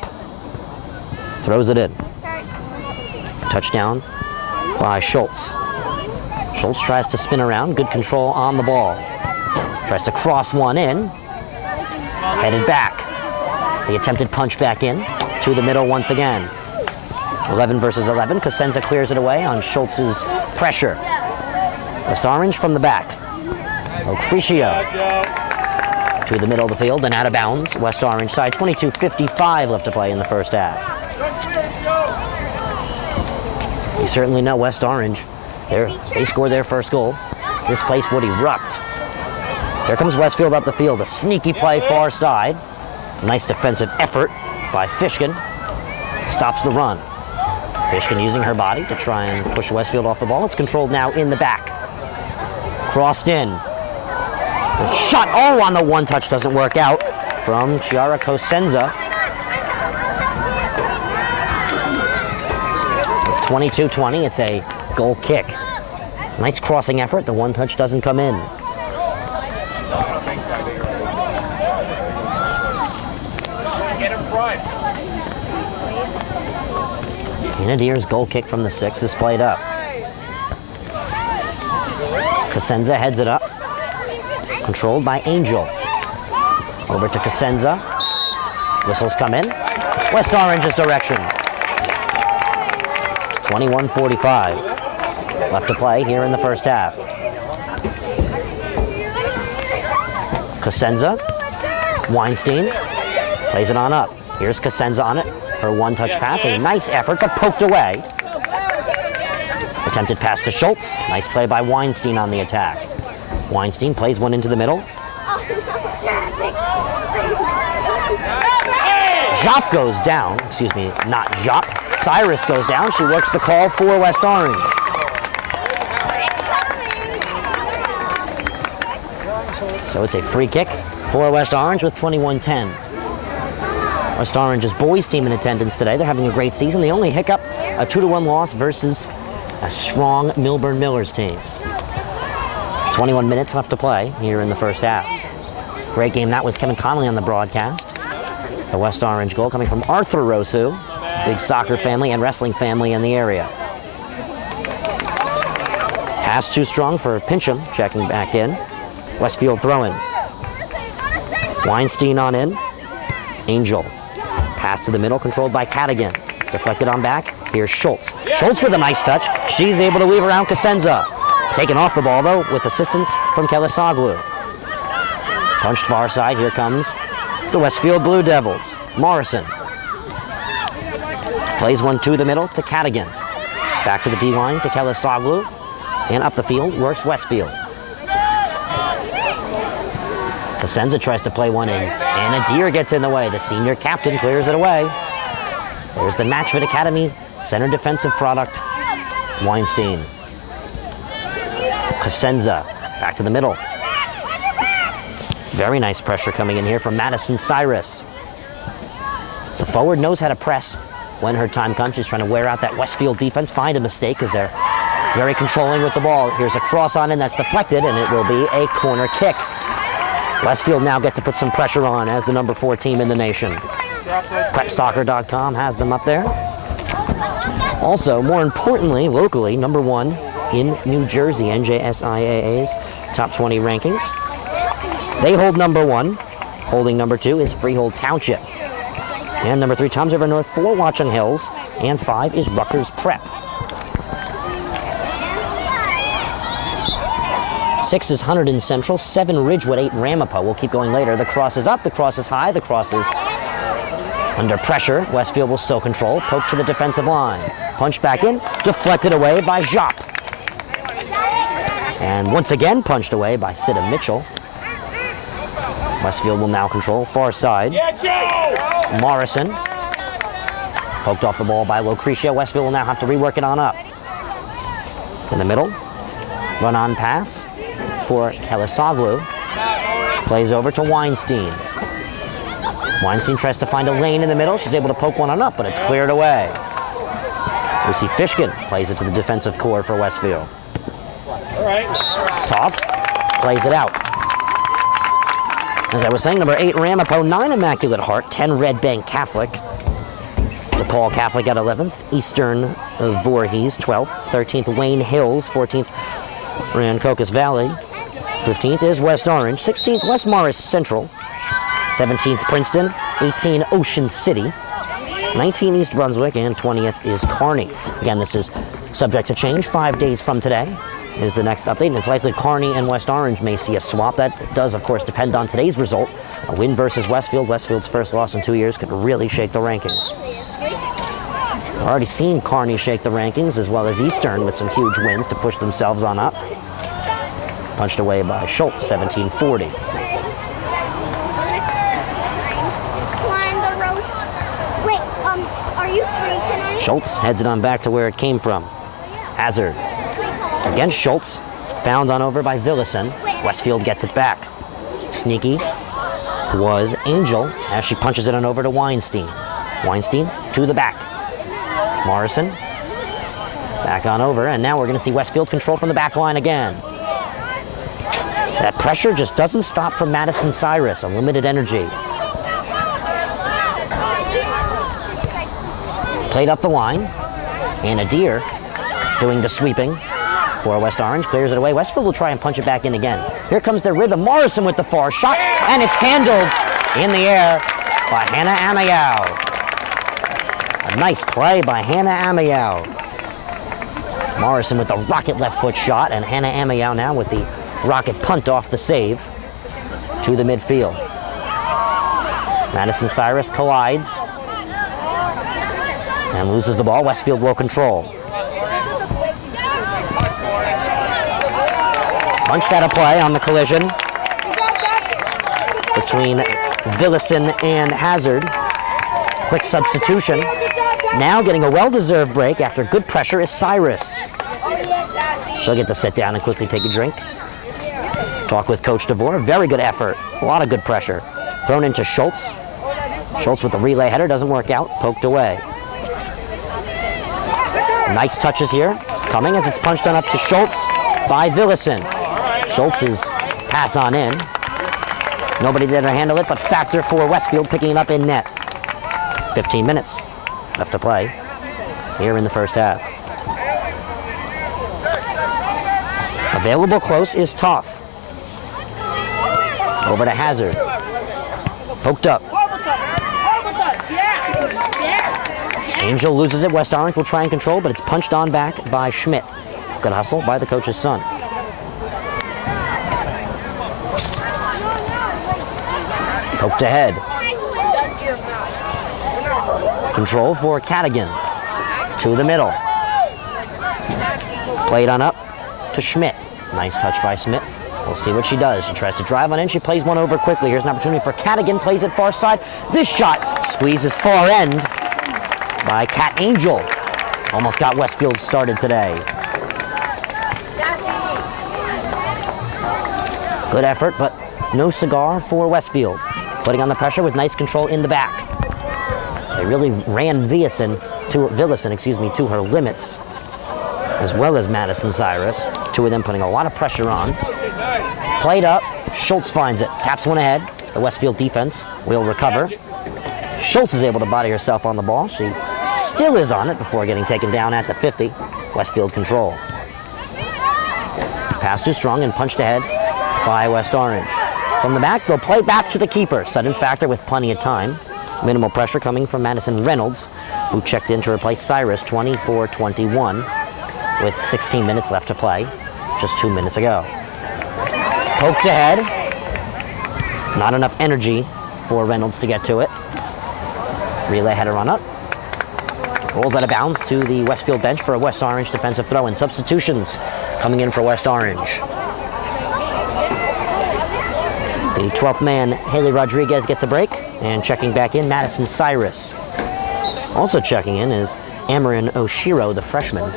throws it in. Touchdown by Schultz. Schultz tries to spin around. Good control on the ball. Tries to cross one in. Headed back. The attempted punch back in. To the middle once again. 11 versus 11. Cosenza clears it away on Schultz's pressure. West Orange from the back. Ocricio to the middle of the field and out of bounds. West Orange side. 22:55 left to play in the first half. You certainly know West Orange. They scored their first goal. This place would erupt. Here comes Westfield up the field. A sneaky play far side. Nice defensive effort by Fishkin. Stops the run. Fishkin using her body to try and push Westfield off the ball. It's controlled now in the back. Crossed in. The shot, on the one touch doesn't work out from Chiara Cosenza. It's 22-20. It's a goal kick. Nice crossing effort. The one touch doesn't come in. Canadier's goal kick from the 6 is played up. Cosenza heads it up. Controlled by Angel. Over to Cosenza. Whistles come in. West Orange's direction. 21:45 left to play here in the first half. Cosenza. Weinstein plays it on up. Here's Cosenza on it. Her one-touch pass, a nice effort, but poked away. Attempted pass to Schultz. Nice play by Weinstein on the attack. Weinstein plays one into the middle. Jop goes down. Excuse me, not Jop. Cyrus goes down. She works the call for West Orange. So it's a free kick for West Orange with 21:10. West Orange's boys team in attendance today. They're having a great season. The only hiccup, a 2-1 loss versus a strong Milburn Millers team. 21 minutes left to play here in the first half. Great game. That was Kevin Connolly on the broadcast. The West Orange goal coming from Arthur Rosu. Big soccer family and wrestling family in the area. Pass too strong for Pincham, checking back in. Westfield throwing. Weinstein on in. Angel. Pass to the middle, controlled by Cadigan. Deflected on back. Here's Schultz. Schultz with a nice touch. She's able to weave around Cosenza. Taken off the ball, though, with assistance from Kelisoglu. Punched far side. Here comes the Westfield Blue Devils. Morrison. Plays one to the middle to Cadigan. Back to the D-line to Kelisoglu. And up the field works Westfield. Cosenza tries to play one in. And Adair gets in the way. The senior captain clears it away. There's the Matchfit Academy center defensive product, Weinstein. Cosenza back to the middle. Very nice pressure coming in here from Madison Cyrus. The forward knows how to press when her time comes. She's trying to wear out that Westfield defense, find a mistake because they're very controlling with the ball. Here's a cross on in that's deflected, and it will be a corner kick. Westfield now gets to put some pressure on as the number 4 team in the nation. PrepSoccer.com has them up there. Also, more importantly, locally, number 1 in New Jersey, NJSIAA's top 20 rankings. They hold number 1. Holding number 2 is Freehold Township. And number 3, Toms River North, 4, Watchung Hills, and 5 is Rutgers Prep. 6 is Hunterdon Central, 7 Ridgewood, 8 Ramapo. We'll keep going later. The cross is up, the cross is high, the cross is under pressure. Westfield will still control. Poke to the defensive line. Punch back in, deflected away by Jop. And once again punched away by Sidda Mitchell. Westfield will now control far side. Morrison. Poked off the ball by Lucretia. Westfield will now have to rework it on up. In the middle. Run on pass for Kelisoglu. Plays over to Weinstein. Weinstein tries to find a lane in the middle. She's able to poke one on up, but it's cleared away. Lucy Fishkin plays it to the defensive core for Westfield. Toff plays it out. As I was saying, number 8 Ramapo, 9 Immaculate Heart, 10 Red Bank Catholic. DePaul Catholic at 11th, Eastern Voorhees 12th, 13th Wayne Hills, 14th Rancocas Valley, 15th is West Orange, 16th West Morris Central, 17th Princeton, 18 Ocean City, 19 East Brunswick, and 20th is Kearney. Again, this is subject to change. 5 days from today is the next update, and it's likely Kearney and West Orange may see a swap. That does, of course, depend on today's result. A win versus Westfield. Westfield's first loss in 2 years could really shake the rankings. We've already seen Kearney shake the rankings, as well as Eastern with some huge wins to push themselves on up. Punched away by Schultz, 1740. Schultz heads it on back to where it came from. Hazard. Against Schultz. Found on over by Villison. Westfield gets it back. Sneaky was Angel as she punches it on over to Weinstein. Weinstein to the back. Morrison back on over, and now we're going to see Westfield control from the back line again. That pressure just doesn't stop from Madison Cyrus. Unlimited energy. Played up the line, and Adair doing the sweeping for West Orange. Clears it away. Westfield will try and punch it back in again. Here comes their rhythm. Morrison with the far shot, and it's handled in the air by Hannah Amayau. A nice play by Hannah Amayau. Morrison with the rocket left foot shot, and Hannah Amayau now with the rocket punt off the save to the midfield. Madison Cyrus collides and loses the ball. Westfield will control. Punched out of play on the collision between Villison and Hazard. Quick substitution. Now getting a well-deserved break after good pressure is Cyrus. She'll get to sit down and quickly take a drink. Talk with Coach DeVore. Very good effort. A lot of good pressure. Thrown into Schultz. Schultz with the relay header. Doesn't work out. Poked away. Nice touches here. Coming as it's punched on up to Schultz by Villison. Schultz's pass on in. Nobody there to handle it, but factor for Westfield picking it up in net. 15 minutes left to play here in the first half. Available close is Toth. Over to Hazard. Poked up. Angel loses it. West Orange will try and control, but it's punched on back by Schmidt. Good hustle by the coach's son. Poked ahead. Control for Cadigan. To the middle. Played on up to Schmidt. Nice touch by Schmidt. We'll see what she does. She tries to drive on in. She plays one over quickly. Here's an opportunity for Cadigan. Plays it far side. This shot squeezes far end by Cat Angel. Almost got Westfield started today. Good effort, but no cigar for Westfield. Putting on the pressure with nice control in the back. They really ran Villison to her limits, as well as Madison Cyrus. Two of them putting a lot of pressure on. Played up. Schultz finds it. Taps one ahead. The Westfield defense will recover. Schultz is able to body herself on the ball. She still is on it before getting taken down at the 50. Westfield control. Pass too strong and punched ahead by West Orange. From the back, they'll play back to the keeper. Sudden factor with plenty of time. Minimal pressure coming from Madison Reynolds, who checked in to replace Cyrus 24-21 with 16 minutes left to play just 2 minutes ago. Poked ahead. Not enough energy for Reynolds to get to it. Relay had a run up. Rolls out of bounds to the Westfield bench for a West Orange defensive throw-in. Substitutions coming in for West Orange. The 12th man, Haley Rodriguez, gets a break, and checking back in, Madison Cyrus. Also checking in is Amarin Oshiro, the freshman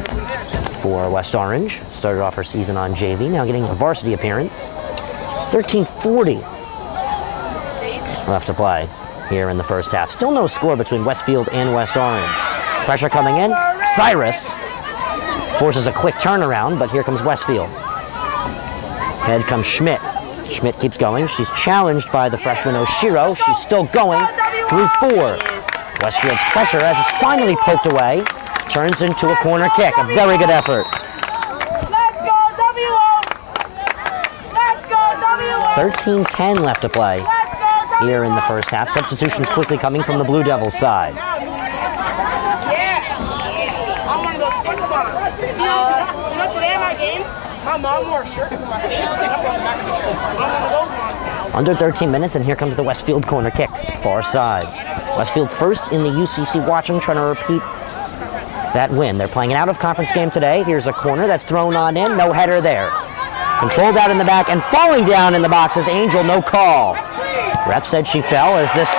for West Orange. Started off her season on JV, now getting a varsity appearance. 13:40 left to play here in the first half. Still no score between Westfield and West Orange. Pressure coming in. Cyrus forces a quick turnaround, but here comes Westfield. Head comes Schmidt. Schmidt keeps going. She's challenged by the freshman Oshiro. She's still going through 4. Westfield's pressure, as it's finally poked away, turns into a corner kick. A very good effort. 13:10 left to play here in the first half. Substitutions quickly coming from the Blue Devils side. Under 13 minutes, and here comes the Westfield corner kick, far side. Westfield first in the UCC watching, trying to repeat that win. They're playing an out-of-conference game today. Here's a corner that's thrown on in, no header there. Controlled out in the back and falling down in the box is Angel, no call. Ref said she fell as this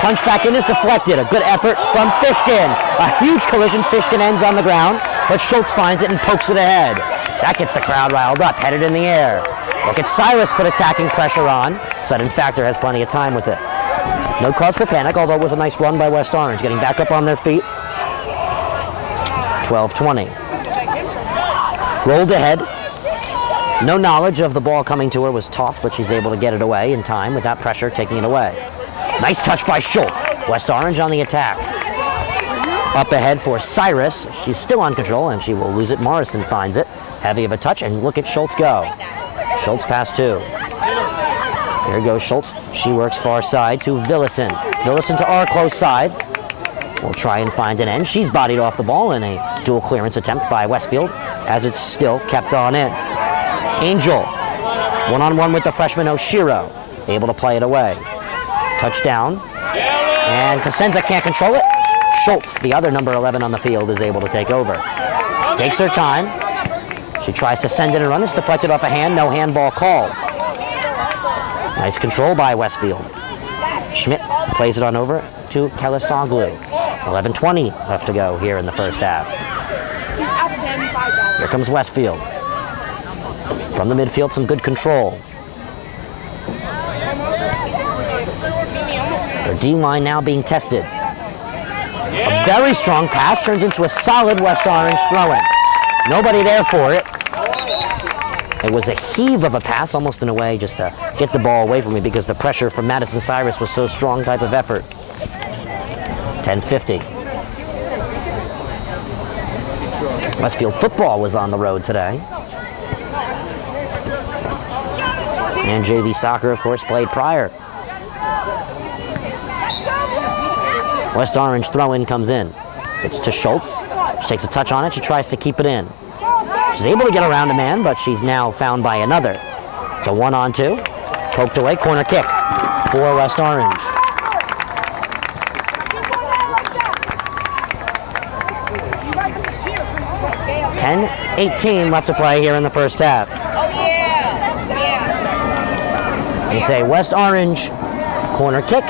punch back in is deflected. A good effort from Fishkin. A huge collision. Fishkin ends on the ground, but Schultz finds it and pokes it ahead. That gets the crowd riled up, headed in the air. Look at Cyrus put attacking pressure on. Sudden factor has plenty of time with it. No cause for panic, although it was a nice run by West Orange, getting back up on their feet. 12:20. Rolled ahead. No knowledge of the ball coming to her was Toth, but she's able to get it away in time without pressure taking it away. Nice touch by Schultz. West Orange on the attack. Up ahead for Cyrus. She's still on control, and she will lose it. Morrison finds it. Heavy of a touch, and look at Schultz go. Schultz pass 2. Here goes Schultz. She works far side to Villison. Villison to our close side. We'll try and find an end. She's bodied off the ball in a dual clearance attempt by Westfield, as it's still kept on in. Angel, one-on-one with the freshman Oshiro, able to play it away. Touchdown, and Cosenza can't control it. Schultz, the other number 11 on the field, is able to take over. Takes her time. She tries to send in a run. It's deflected off a hand. No handball called. Nice control by Westfield. Schmidt plays it on over to Kelisoglu. 11:20 left to go here in the first half. Here comes Westfield. From the midfield, some good control. Their D-line now being tested. A very strong pass turns into a solid West Orange throw-in. Nobody there for it. It was a heave of a pass, almost in a way just to get the ball away from me because the pressure from Madison Cyrus was so strong type of effort. 10:50. Westfield football was on the road today. And JV soccer, of course, played prior. West Orange throw-in comes in. It's to Schultz. She takes a touch on it. She tries to keep it in. She's able to get around a man, but she's now found by another. It's a 1-on-2. Poked away. Corner kick for West Orange. $10-18 left to play here in the first half. It's a West Orange corner kick.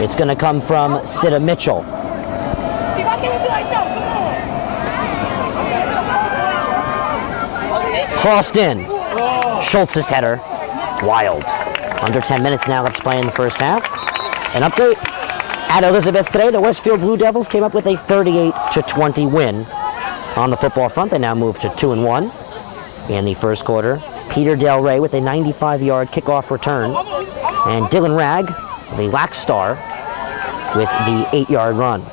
It's going to come from Sida Mitchell. Crossed in. Schultz's header. Wild. Under 10 minutes now left to play in the first half. An update at Elizabeth today. The Westfield Blue Devils came up with a 38-20 win. On the football front, they now move to 2-1 in the first quarter. Peter Del Rey with a 95-yard kickoff return. And Dylan Ragg, the Lac Star, with the 8-yard run.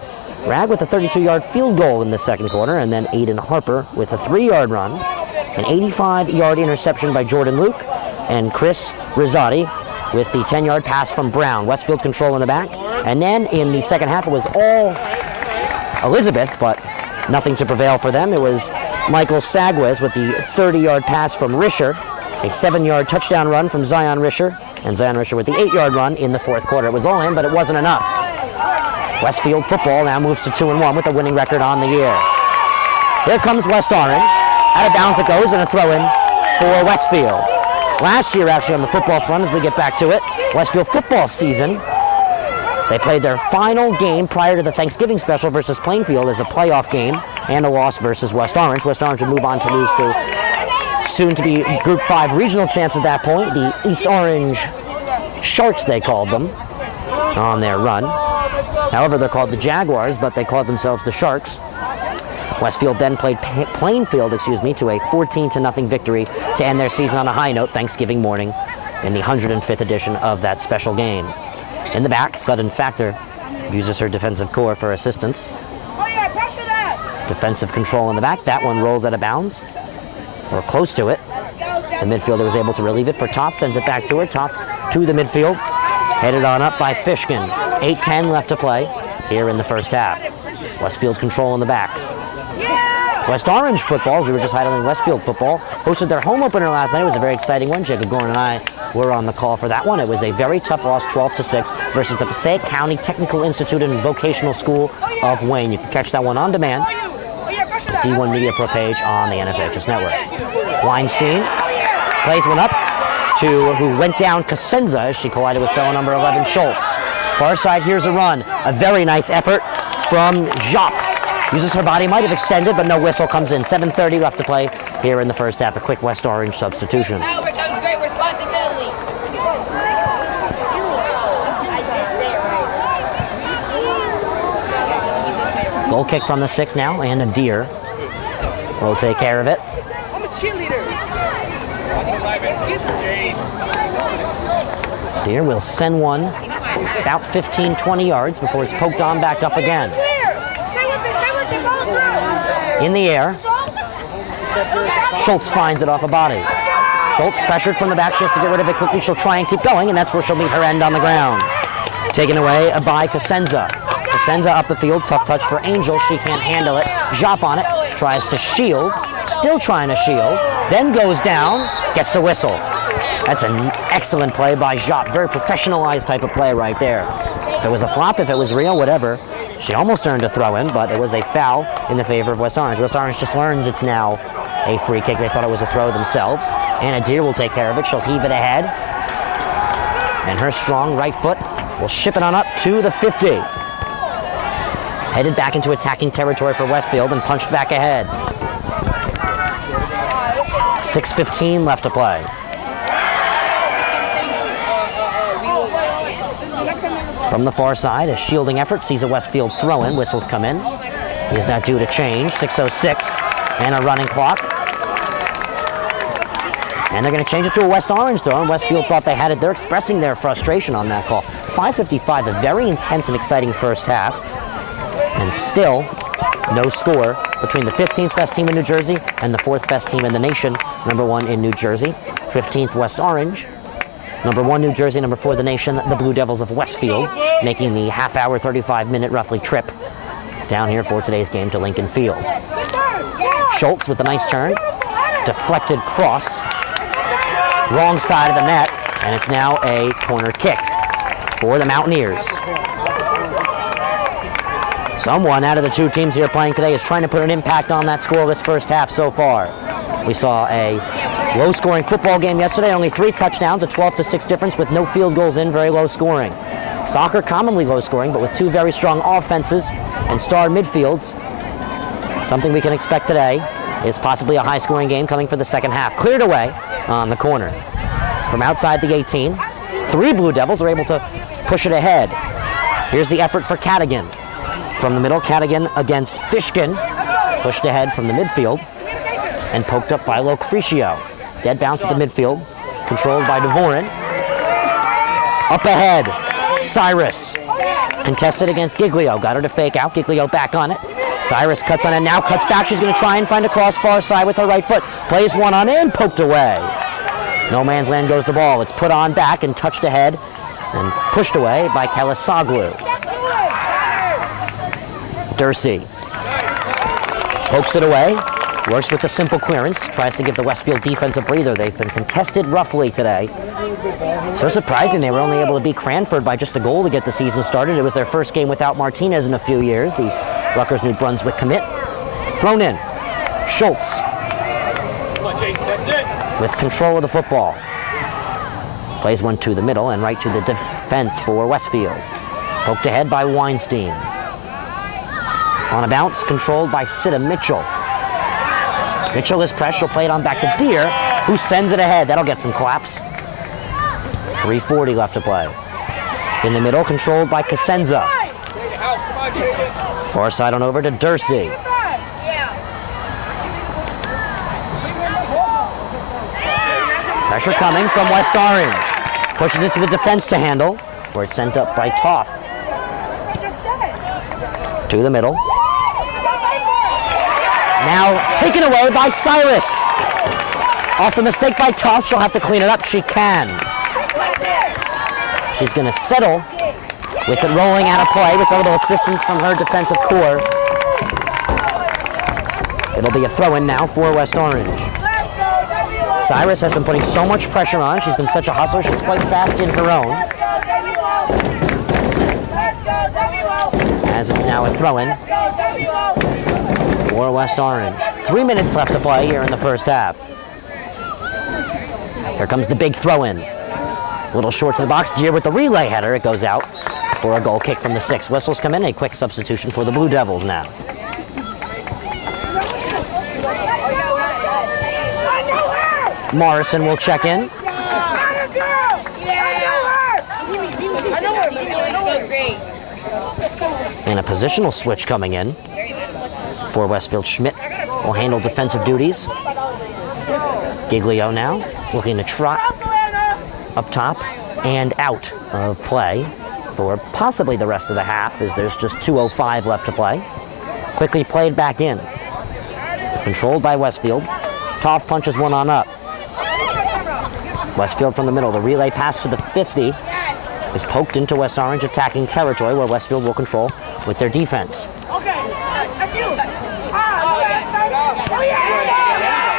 Ragg with a 32-yard field goal in the second quarter, and then Aiden Harper with a 3-yard run. An 85-yard interception by Jordan Luke, and Chris Rizzotti with the 10-yard pass from Brown. Westfield control in the back. And then in the second half, it was all Elizabeth, but nothing to prevail for them. It was Michael Sagwez with the 30-yard pass from Risher, a 7-yard touchdown run from Zion Risher, and Zion Risher with the 8-yard run in the fourth quarter. It was all in, but it wasn't enough. Westfield football now moves to 2-1 with a winning record on the year. Here comes West Orange. Out of bounds it goes, and a throw-in for Westfield. Last year, actually, on the football front, as we get back to it, Westfield football season, they played their final game prior to the Thanksgiving special versus Plainfield as a playoff game and a loss versus West Orange. West Orange would move on to lose to soon-to-be Group 5 regional champs at that point, the East Orange Sharks, they called them, on their run. However, they're called the Jaguars, but they called themselves the Sharks. Westfield then played Plainfield, to a 14-0 victory to end their season on a high note Thanksgiving morning in the 105th edition of that special game. In the back, Sudden Factor uses her defensive core for assistance. Defensive control in the back. That one rolls out of bounds, or close to it. The midfielder was able to relieve it for Toth, sends it back to her. Toth to the midfield, headed on up by Fishkin. 8:10 left to play here in the first half. Westfield control in the back. West Orange football, as we were just highlighting Westfield football, hosted their home opener last night. It was a very exciting one. Jacob Gorn and I were on the call for that one. It was a very tough loss, 12-6, versus the Passaic County Technical Institute and Vocational School of Wayne. You can catch that one on demand, the D1 Media Pro page on the NFHS Network. Weinstein plays one up to who went down Cosenza as she collided with fellow number 11 Schultz. Far side, here's a run. A very nice effort from Jacques. Uses her body, might have extended, but no whistle comes in. 7:30 left to play here in the first half. A quick West Orange substitution. Goal kick from the 6 now, and a Deer will take care of it. I'm a cheerleader. Deer will send one about 15-20 yards before it's poked on back up again. In the air, Schultz finds it off a body. Schultz pressured from the back. She has to get rid of it quickly. She'll try and keep going, and that's where she'll meet her end on the ground. Taken away by Cosenza. Cosenza up the field. Tough touch for Angel. She can't handle it. Jop on it. Tries to shield. Still trying to shield. Then goes down. Gets the whistle. That's an excellent play by Jop. Very professionalized type of play right there. If it was a flop, if it was real, whatever. She almost earned a throw-in, but it was a foul in the favor of West Orange. West Orange just learns it's now a free kick. They thought it was a throw themselves. Anna Deer will take care of it. She'll heave it ahead. And her strong right foot will ship it on up to the 50. Headed back into attacking territory for Westfield and punched back ahead. 6:15 left to play. From the far side, a shielding effort sees a Westfield throw-in. Whistles come in. He is now due to change. 6:06 and a running clock. And they're going to change it to a West Orange throw. And Westfield thought they had it. They're expressing their frustration on that call. 5:55, a very intense and exciting first half. And still, No score between the 15th best team in New Jersey and the 4th best team in the nation, number 1 in New Jersey. 15th West Orange, number 1 New Jersey, number 4 the nation, the Blue Devils of Westfield, making the half-hour, 35-minute roughly trip down here for today's game to Lincoln Field. Schultz with a nice turn, deflected cross, wrong side of the net, and it's now a corner kick for the Mountaineers. Someone out of the two teams here playing today is trying to put an impact on that scoreless first half so far. We saw a low-scoring football game yesterday, only 3 touchdowns, a 12-6 difference with no field goals in, very low scoring. Soccer commonly low scoring, but with 2 very strong offenses and star midfields. Something we can expect today is possibly a high-scoring game coming for the second half. Cleared away on the corner. From outside the 18, 3 Blue Devils are able to push it ahead. Here's the effort for Cadigan. From the middle, Cadigan against Fishkin. Pushed ahead from the midfield and poked up by Lucrecio. Dead bounce at the midfield, controlled by Devorin. Up ahead, Cyrus. Contested against Giglio. Got her to fake out. Giglio back on it. Cyrus cuts on it, now cuts back. She's going to try and find a cross far side with her right foot. Plays one on in, poked away. No man's land goes the ball. It's put on back and touched ahead and pushed away by Kalasoglu. Dursey pokes it away, works with the simple clearance, tries to give the Westfield defense a breather. They've been contested roughly today. So surprising they were only able to beat Cranford by just a goal to get the season started. It was their first game without Martinez in a few years, the Rutgers New Brunswick commit. Thrown in. Schultz with control of the football. Plays one to the middle and right to the defense for Westfield. Poked ahead by Weinstein. On a bounce, controlled by Sida Mitchell. Mitchell is pressed, she'll play it on back to Deere, who sends it ahead. That'll get some claps. 3:40 left to play. In the middle, controlled by Cosenza. Far side on over to Dursey. Pressure coming from West Orange. Pushes it to the defense to handle, where it's sent up by Toth. To the middle. Now taken away by Cyrus. Off the mistake by Toth, she'll have to clean it up. She can. She's going to settle with it rolling out of play with a little assistance from her defensive core. It'll be a throw-in now for West Orange. Cyrus has been putting so much pressure on. She's been such a hustler. She's quite fast in her own. As it's now a throw-in for West Orange. 3 minutes left to play here in the first half. Here comes the big throw-in. A little short to the box. Deere with the relay header. It goes out for a goal kick from the 6. Whistles come in. A quick substitution for the Blue Devils now. Morrison will check in. And a positional switch coming in for Westfield. Schmidt will handle defensive duties. Giglio now looking to trot up top and out of play for possibly the rest of the half, as there's just 2:05 left to play. Quickly played back in. Controlled by Westfield. Toth punches one on up. Westfield from the middle. The relay pass to the 50 is poked into West Orange attacking territory, where Westfield will control with their defense.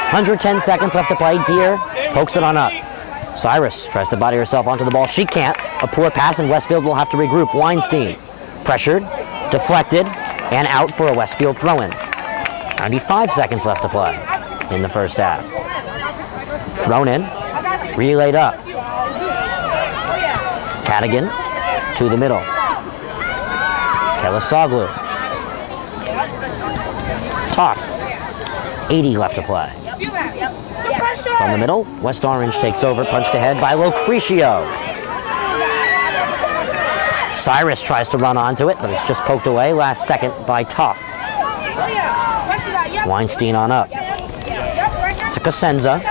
110 seconds left to play. Deere pokes it on up. Cyrus tries to body herself onto the ball. She can't. A poor pass, and Westfield will have to regroup. Weinstein pressured, deflected, and out for a Westfield throw-in. 95 seconds left to play in the first half. Thrown in, relayed up. Cadigan to the middle. Kalasoglu. Toth. 80 left to play. From the middle, West Orange takes over, punched ahead by Lucrecio. Cyrus tries to run onto it, but it's just poked away last second by Toth. Weinstein on up. To Cosenza.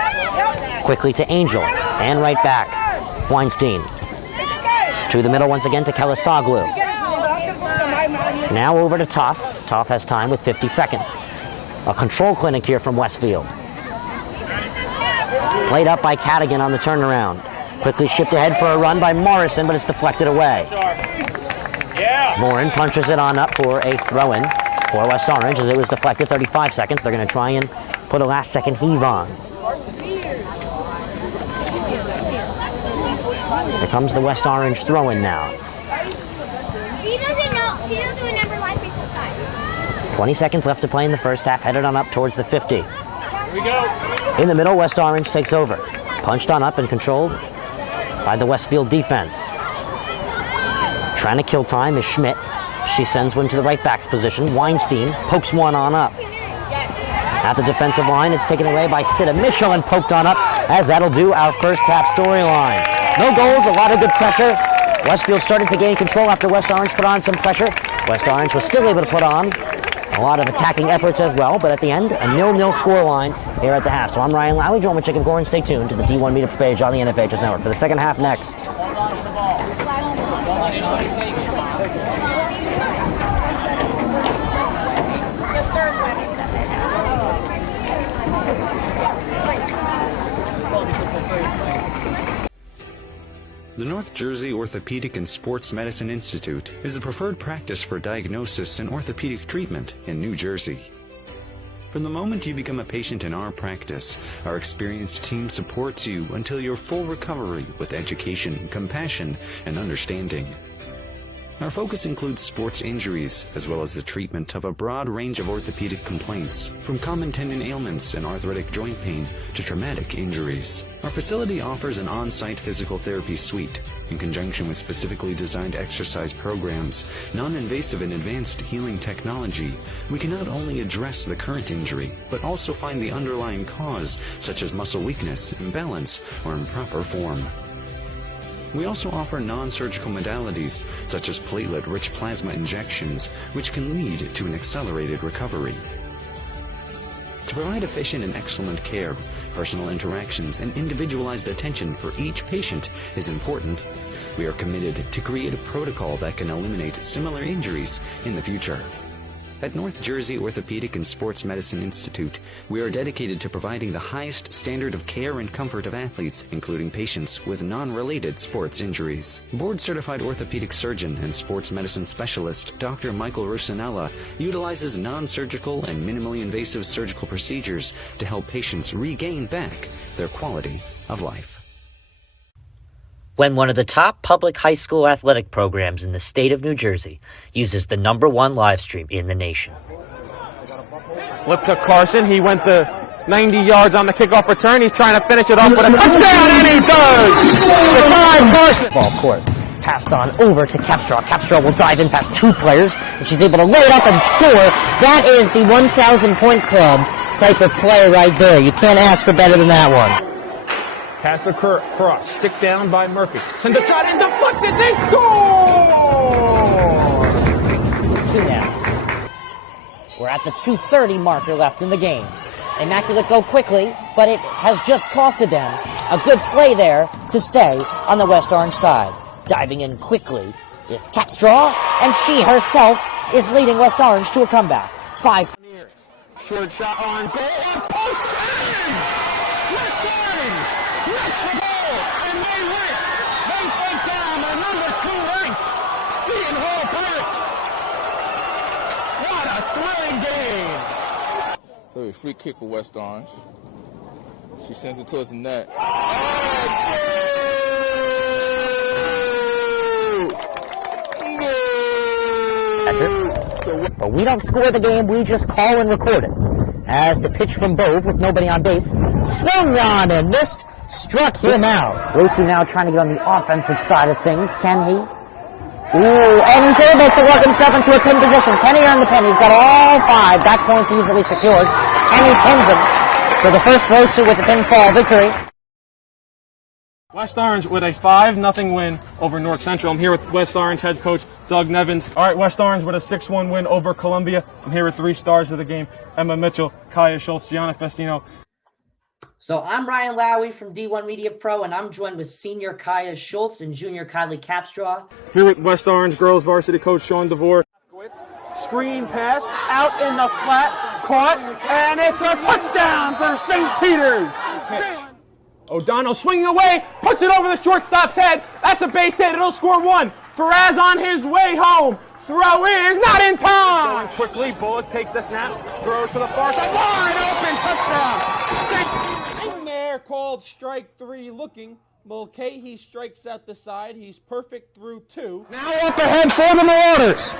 Quickly to Angel, and right back. Weinstein. To the middle once again to Kalasoglu. Now over to Toth. Toth has time with 50 seconds. A control clinic here from Westfield. Played up by Cadigan on the turnaround. Quickly shipped ahead for a run by Morrison, but it's deflected away. Morin punches it on up for a throw-in for West Orange as it was deflected. 35 seconds. They're going to try and put a last-second heave on. Here comes the West Orange throw-in now. She doesn't remember life before time. 20 seconds left to play in the first half, headed on up towards the 50. Here we go. In the middle, West Orange takes over. Punched on up and controlled by the Westfield defense. Trying to kill time is Schmidt. She sends one to the right back's position. Weinstein pokes one on up. At the defensive line, it's taken away by Sida Mitchell and poked on up, as that'll do our first half storyline. No goals, a lot of good pressure. Westfield started to gain control after West Orange put on some pressure. West Orange was still able to put on a lot of attacking efforts as well, but at the end, a 0-0 scoreline here at the half. So I'm Ryan Lowry, joined with Chicken Core, and stay tuned to the D1 Media page on the NFHS Network for the second half next. The North Jersey Orthopedic and Sports Medicine Institute is the preferred practice for diagnosis and orthopedic treatment in New Jersey. From the moment you become a patient in our practice, our experienced team supports you until your full recovery with education, compassion, and understanding. Our focus includes sports injuries, as well as the treatment of a broad range of orthopedic complaints, from common tendon ailments and arthritic joint pain to traumatic injuries. Our facility offers an on-site physical therapy suite, in conjunction with specifically designed exercise programs, non-invasive and advanced healing technology. We can not only address the current injury, but also find the underlying cause, such as muscle weakness, imbalance, or improper form. We also offer non-surgical modalities, such as platelet-rich plasma injections, which can lead to an accelerated recovery. To provide efficient and excellent care, personal interactions and individualized attention for each patient is important. We are committed to create a protocol that can eliminate similar injuries in the future. At North Jersey Orthopedic and Sports Medicine Institute, we are dedicated to providing the highest standard of care and comfort of athletes, including patients with non-related sports injuries. Board-certified orthopedic surgeon and sports medicine specialist Dr. Michael Rusinella utilizes non-surgical and minimally invasive surgical procedures to help patients regain back their quality of life. When one of the top public high school athletic programs in the state of New Jersey uses the #1 live stream in the nation. Flip to Carson. He went the 90 yards on the kickoff return. He's trying to finish it off with a touchdown, and he does! Goodbye, Carson! Ball court. Passed on over to Capstraw. Capstraw will dive in past two players, and she's able to lay it up and score. That is the 1,000-point club type of play right there. You can't ask for better than that one. Pass across. Stick down by Murphy. Send a shot and deflected. They score! 2 now. We're at the 2:30 marker left in the game. Immaculate go quickly, but it has just costed them a good play there to stay on the West Orange side. Diving in quickly is Capstraw, and she herself is leading West Orange to a comeback. 5. Short shot on goal. On post. West Orange gets the goal, and they win. They take down the #2 ranked Seton Hall Pirates. What a thrilling game. So a free kick for West Orange. She sends it towards the net. But we don't score the game, we just call and record it. As the pitch from Bove with nobody on base swung on and missed, struck him out. Rosu now trying to get on the offensive side of things. Can he? Ooh, and he's able to work himself into a pin position. Can he earn the pin? He's got all 5. Back points easily secured. And he pins him. So the first Rosu with the pinfall victory. West Orange with a 5-0 win over Newark Central. I'm here with West Orange head coach Doug Nevins. All right, West Orange with a 6-1 win over Columbia. I'm here with 3 stars of the game: Emma Mitchell, Kaya Schultz, Gianna Festino. So I'm Ryan Lowry from D1 Media Pro, and I'm joined with senior Kaya Schultz and junior Kylie Capstraw. Here with West Orange girls varsity coach Sean DeVore. Screen pass out in the flat, caught, and it's a touchdown for St. Peter's. O'Donnell swinging away, puts it over the shortstop's head. That's a base hit. It'll score one. Faraz on his way home. Throw is not in time. Going quickly, Bullock takes the snap, throws to the far side. Wide open touchdown. In there, called strike 3 looking. Mulcahy strikes out the side. He's perfect through 2. Now up ahead for the Marauders.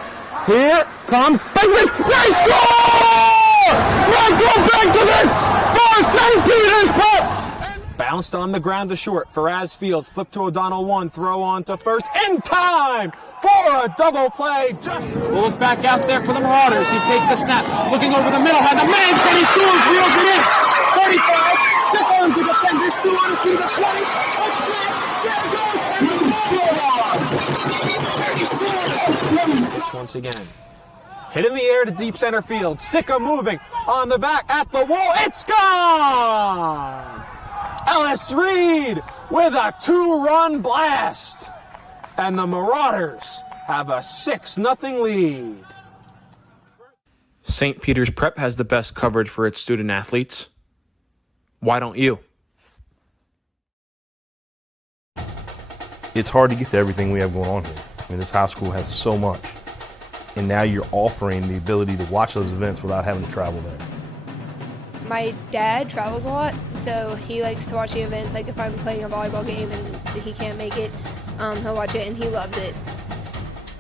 Here comes Penguins. They score! Michael Benkovich for St. Peter's Prep. Bounced on the ground to short. Faraz Fields flip to O'Donnell 1. Throw on to first. In time for a double play. Just look back out there for the Marauders. He takes the snap. Looking over the middle. Has a man. Can he scores? Reels it in. 35. Stick on to defend. This 2 on his feet. 20. Once again. Hit in the air to deep center field. Sicka moving on the back at the wall. It's gone! Ellis Reed with a 2-run blast. And the Marauders have a 6-0 lead. St. Peter's Prep has the best coverage for its student athletes. Why don't you? It's hard to get to everything we have going on here. I mean, this high school has so much. And now you're offering the ability to watch those events without having to travel there. My dad travels a lot, so he likes to watch the events. Like if I'm playing a volleyball game and he can't make it, he'll watch it and he loves it.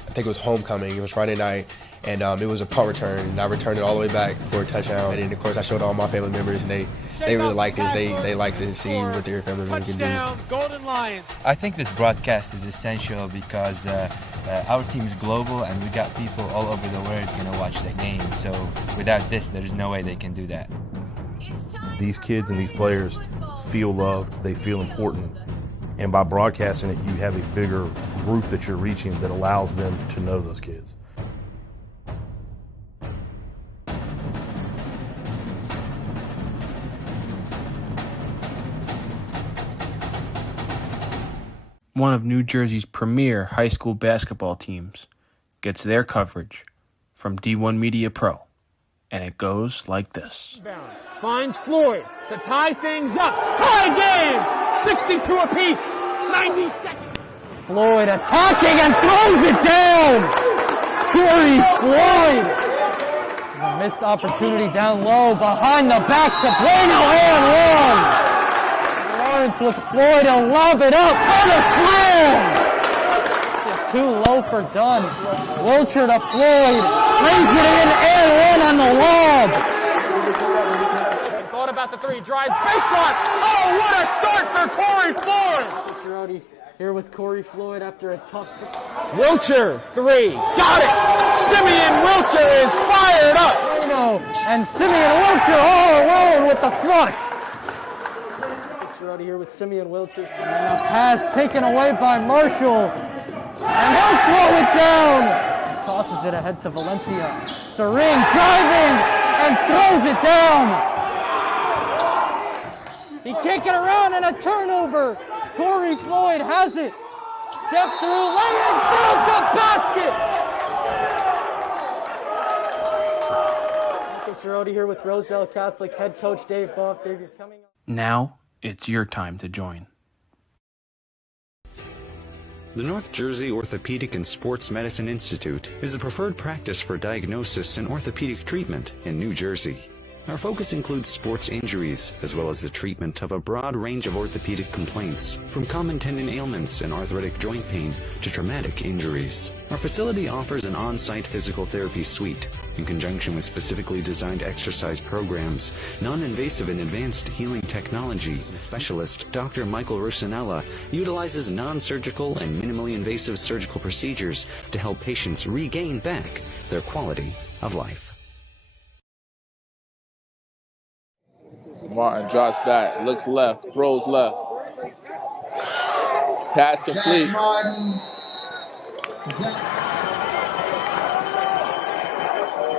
I think it was homecoming. It was Friday night, and it was a punt return. And I returned it all the way back for a touchdown. And then, of course, I showed all my family members, and they really liked it. They like to see what their family members can do. Golden Lions. I think this broadcast is essential because our team is global, and we got people all over the world going to watch the game. So without this, there's no way they can do that. These kids and these players feel loved, they feel important, and by broadcasting it, you have a bigger group that you're reaching that allows them to know those kids. One of New Jersey's premier high school basketball teams gets their coverage from D1 Media Pro, and it goes like this. Finds Floyd to tie things up. Tie game! 62 apiece. 90 seconds. Floyd attacking and throws it down. Corey Floyd. A missed opportunity down low behind the back to Bueno and one. Lawrence with Floyd to lob it up for the slam. Too low for Dunn. Wilcher to Floyd. Brings it in and one on the lob. Thought about the 3. Drives baseline. Oh, what a start for Corey Floyd. Rowdy here with Corey Floyd after a tough 6. Wilcher 3. Got it. Simeon Wilcher is fired up. And Simeon Wilcher all alone with the flush. Rowdy here with Simeon Wilcher. And a pass taken away by Marshall. And he'll throw it down. Tosses it ahead to Valencia. Serene driving and throws it down. He can't get around and a turnover. Corey Floyd has it. Step through, lay in, through the basket. Marcus Rodi here with Roselle Catholic head coach Dave Boff. Dave, you're coming up. Now it's your time to join. The North Jersey Orthopedic and Sports Medicine Institute is the preferred practice for diagnosis and orthopedic treatment in New Jersey. Our focus includes sports injuries, as well as the treatment of a broad range of orthopedic complaints, from common tendon ailments and arthritic joint pain to traumatic injuries. Our facility offers an on-site physical therapy suite, in conjunction with specifically designed exercise programs, non-invasive and advanced healing technology. Specialist Dr. Michael Rusinella utilizes non-surgical and minimally invasive surgical procedures to help patients regain back their quality of life. Martin drops back, looks left, throws left. Pass complete.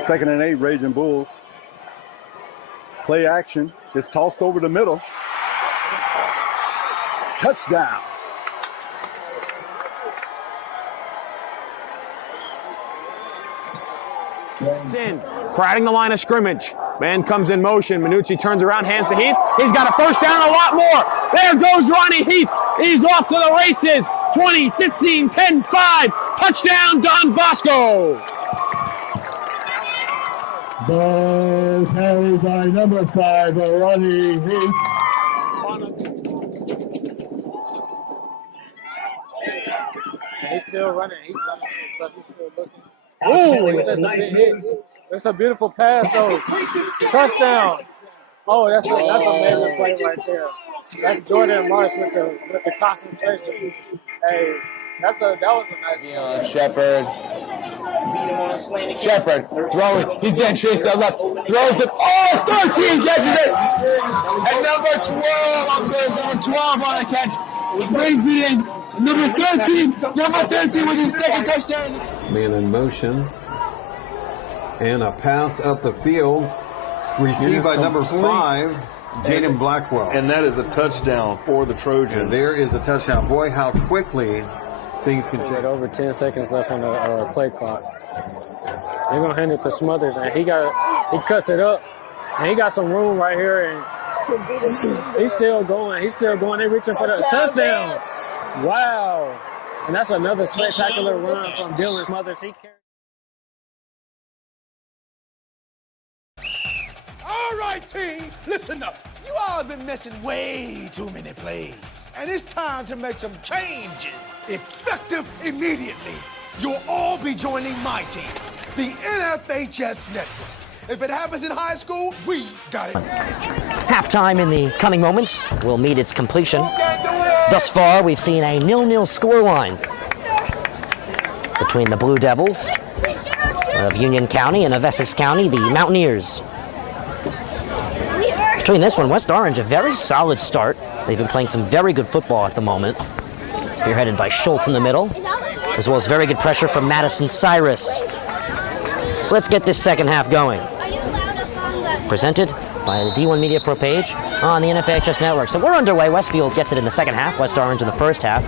Second and 8, Raging Bulls. Play action. It's tossed over the middle. Touchdown. It's in, crowding the line of scrimmage. Man comes in motion. Minucci turns around, hands to Heath. He's got a first down, a lot more. There goes Ronnie Heath. He's off to the races. 20, 15, 10, 5. Touchdown, Don Bosco. Ball carried by number 5, Ronnie Heath. He's still running. He's running, but he's still looking. Ooh, that's a big hit. That's a beautiful pass, though. Touchdown. Oh, that's a major play right there. That's Jordan Marsh with the concentration. Hey, that was a nice Shepard. Shepard throwing. He's getting chased to the left. Throws it. Oh, 13 catches it. And number 12. I'm sorry, number 12 on the catch. Brings it in. Number 13 with his second touchdown. Man in motion. And a pass up the field. Received by number 5, Jaden Blackwell. And that is a touchdown for the Trojans. And there is a touchdown. Boy, how quickly things can change. Over 10 seconds left on the play clock. They're going to hand it to Smothers, and he cuts it up. And he got some room right here, and he's still going. They're reaching for the touchdown. Wow. And that's another spectacular run from Dylan Smothers. All right, team, listen up. You all have been missing way too many plays. And it's time to make some changes. Effective immediately. You'll all be joining my team, the NFHS Network. If it happens in high school, we got it. Halftime in the coming moments will meet its completion. Thus far, we've seen a 0-0 scoreline between the Blue Devils of Union County and of Essex County, the Mountaineers. Between this one, West Orange, a very solid start. They've been playing some very good football at the moment. Spearheaded by Schultz in the middle, as well as very good pressure from Madison Cyrus. So let's get this second half going. Presented by the D1 Media Pro page on the NFHS Network. So we're underway. Westfield gets it in the second half. West Orange in the first half.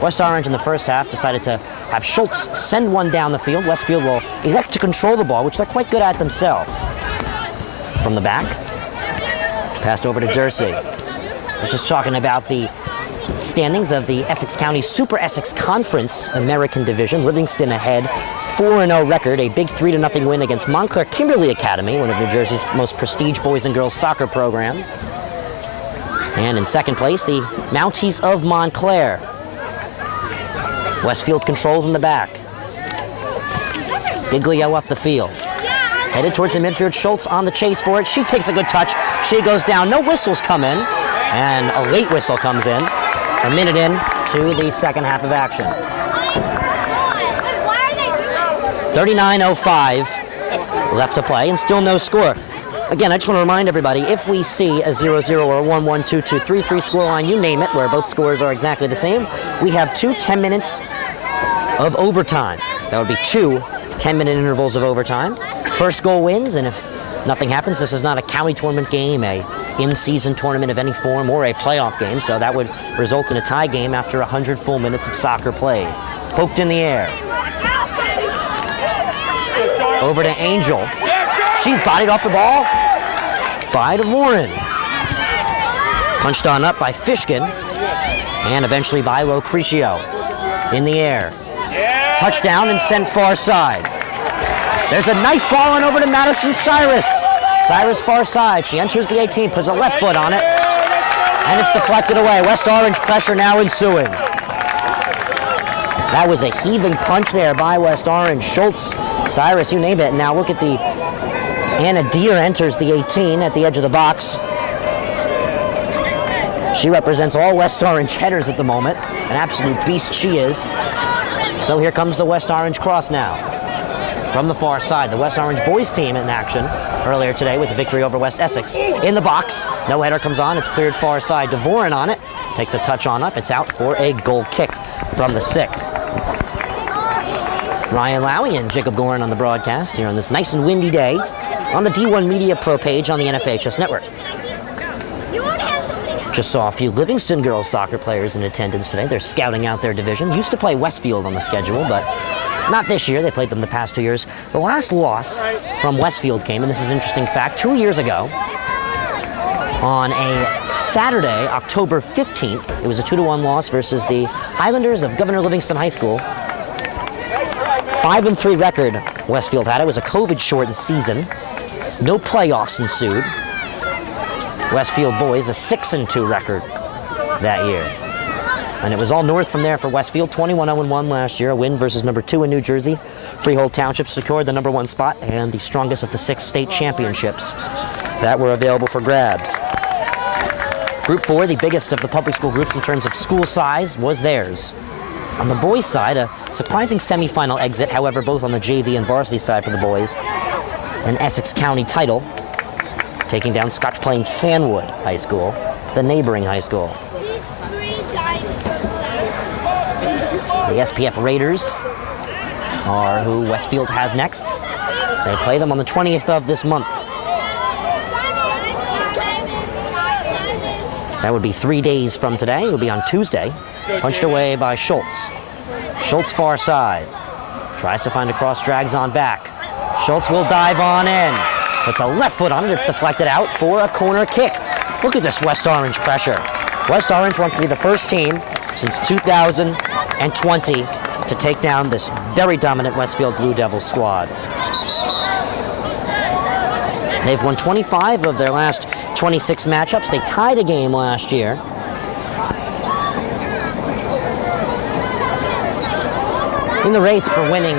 West Orange in the first half decided to have Schultz send one down the field. Westfield will elect to control the ball, which they're quite good at themselves. From the back, passed over to Dursey. I was just talking about the standings of the Essex County Super Essex Conference American Division. Livingston ahead, 4-0 record, a big 3-0 win against Montclair Kimberly Academy, one of New Jersey's most prestige boys and girls soccer programs. And in second place, the Mounties of Montclair. Westfield controls in the back. Giglio up the field. Headed towards the midfield. Schultz on the chase for it. She takes a good touch. She goes down. No whistles come in. And a late whistle comes in. A minute in to the second half of action. 39:05 left to play and still no score. Again, I just want to remind everybody, if we see a 0-0 or a 1-1, 2-2, 3-3 scoreline, you name it, where both scores are exactly the same, we have 2 10 minutes of overtime. That would be 2 10-minute intervals of overtime. First goal wins, and if nothing happens, this is not a county tournament game, a in-season tournament of any form, or a playoff game, so that would result in a tie game after 100 full minutes of soccer played. Poked in the air. Over to Angel. She's bodied off the ball by DeVoren. Punched on up by Fishkin, and eventually by Locrecio. In the air. Touchdown and sent far side. There's a nice ball on over to Madison Cyrus. Cyrus far side. She enters the 18, puts a left foot on it, and it's deflected away. West Orange pressure now ensuing. That was a heaving punch there by West Orange. Schultz, Cyrus, you name it. Now look at the Anna Deere enters the 18 at the edge of the box. She represents all West Orange headers at the moment. An absolute beast she is. So here comes the West Orange cross now. From the far side, the West Orange boys team in action earlier today with the victory over West Essex. In the box, no header comes on, it's cleared far side. DeVoren on it, takes a touch on up, it's out for a goal kick from the 6. Ryan Lowy and Jacob Gorin on the broadcast here on this nice and windy day on the D1 Media Pro page on the NFHS Network. Just saw a few Livingston girls soccer players in attendance today. They're scouting out their division. Used to play Westfield on the schedule, but Not this year, they played them the past 2 years. The last loss from Westfield came, and this is an interesting fact, 2 years ago on a Saturday, October 15th. It was a 2-1 loss versus the Highlanders of Governor Livingston High School. 5-3 record Westfield had. It was a COVID-shortened season. No playoffs ensued. Westfield boys a 6-2 record that year. And it was all north from there for Westfield. 21-0-1 last year, a win versus number 2 in New Jersey. Freehold Township secured the number 1 spot and the strongest of the 6 state championships that were available for grabs. Group 4, the biggest of the public school groups in terms of school size, was theirs. On the boys' side, a surprising semifinal exit, however, both on the JV and varsity side for the boys. An Essex County title, taking down Scotch Plains Fanwood High School, the neighboring high school. The SPF Raiders are who Westfield has next. They play them on the 20th of this month. That would be 3 days from today. It would be on Tuesday. Punched away by Schultz. Schultz far side. Tries to find a cross, drags on back. Schultz will dive on in. Puts a left foot on it. It's deflected out for a corner kick. Look at this West Orange pressure. West Orange wants to be the first team since 2020 to take down this very dominant Westfield Blue Devils squad. They've won 25 of their last 26 matchups. They tied a game last year. In the race for winning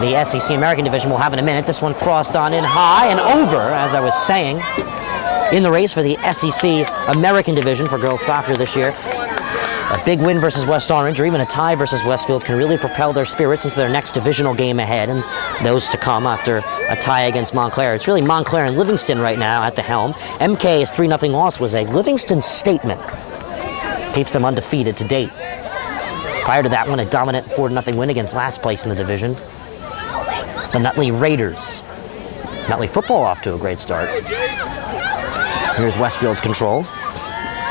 the SEC American Division, we'll have in a minute. This one crossed on in high and over, as I was saying. In the race for the SEC American Division for girls soccer this year. A big win versus West Orange, or even a tie versus Westfield, can really propel their spirits into their next divisional game ahead, and those to come after a tie against Montclair. It's really Montclair and Livingston right now at the helm. MK's 3-0 loss was a Livingston statement. Keeps them undefeated to date. Prior to that one, a dominant 4-0 win against last place in the division, the Nutley Raiders. Nutley football off to a great start. Here's Westfield's control.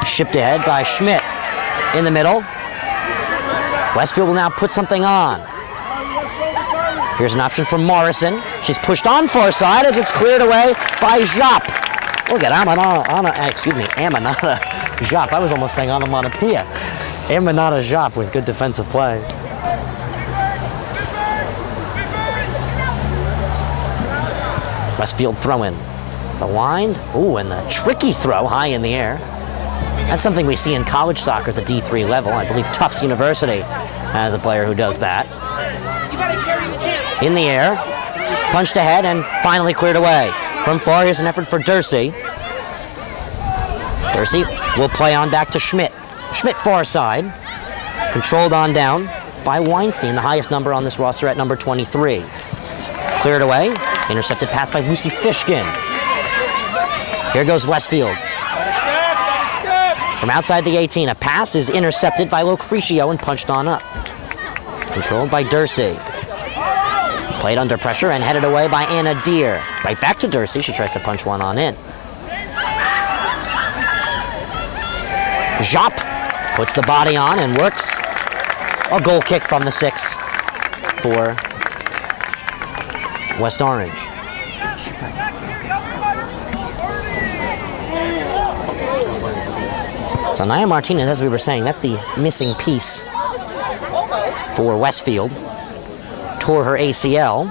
Shipped ahead by Schmidt. In the middle. Westfield will now put something on. Here's an option for Morrison. She's pushed on far side as it's cleared away by Jop. Look at Amanata Jop. I was almost saying onomatopoeia. Amanata Jop with good defensive play. Westfield throw in. The line. Ooh, and the tricky throw high in the air. That's something we see in college soccer at the D3 level. I believe Tufts University has a player who does that. In the air, punched ahead and finally cleared away. From far, here's an effort for Dursey. Dursey will play on back to Schmidt. Schmidt far side, controlled on down by Weinstein, the highest number on this roster at number 23. Cleared away, intercepted pass by Lucy Fishkin. Here goes Westfield. From outside the 18, a pass is intercepted by Lucrecio and punched on up. Controlled by Dursey. Played under pressure and headed away by Anna Deere. Right back to Dursey. She tries to punch one on in. Jop puts the body on and works a goal kick from the 6 for West Orange. So Naya Martinez, as we were saying, that's the missing piece for Westfield. Tore her ACL.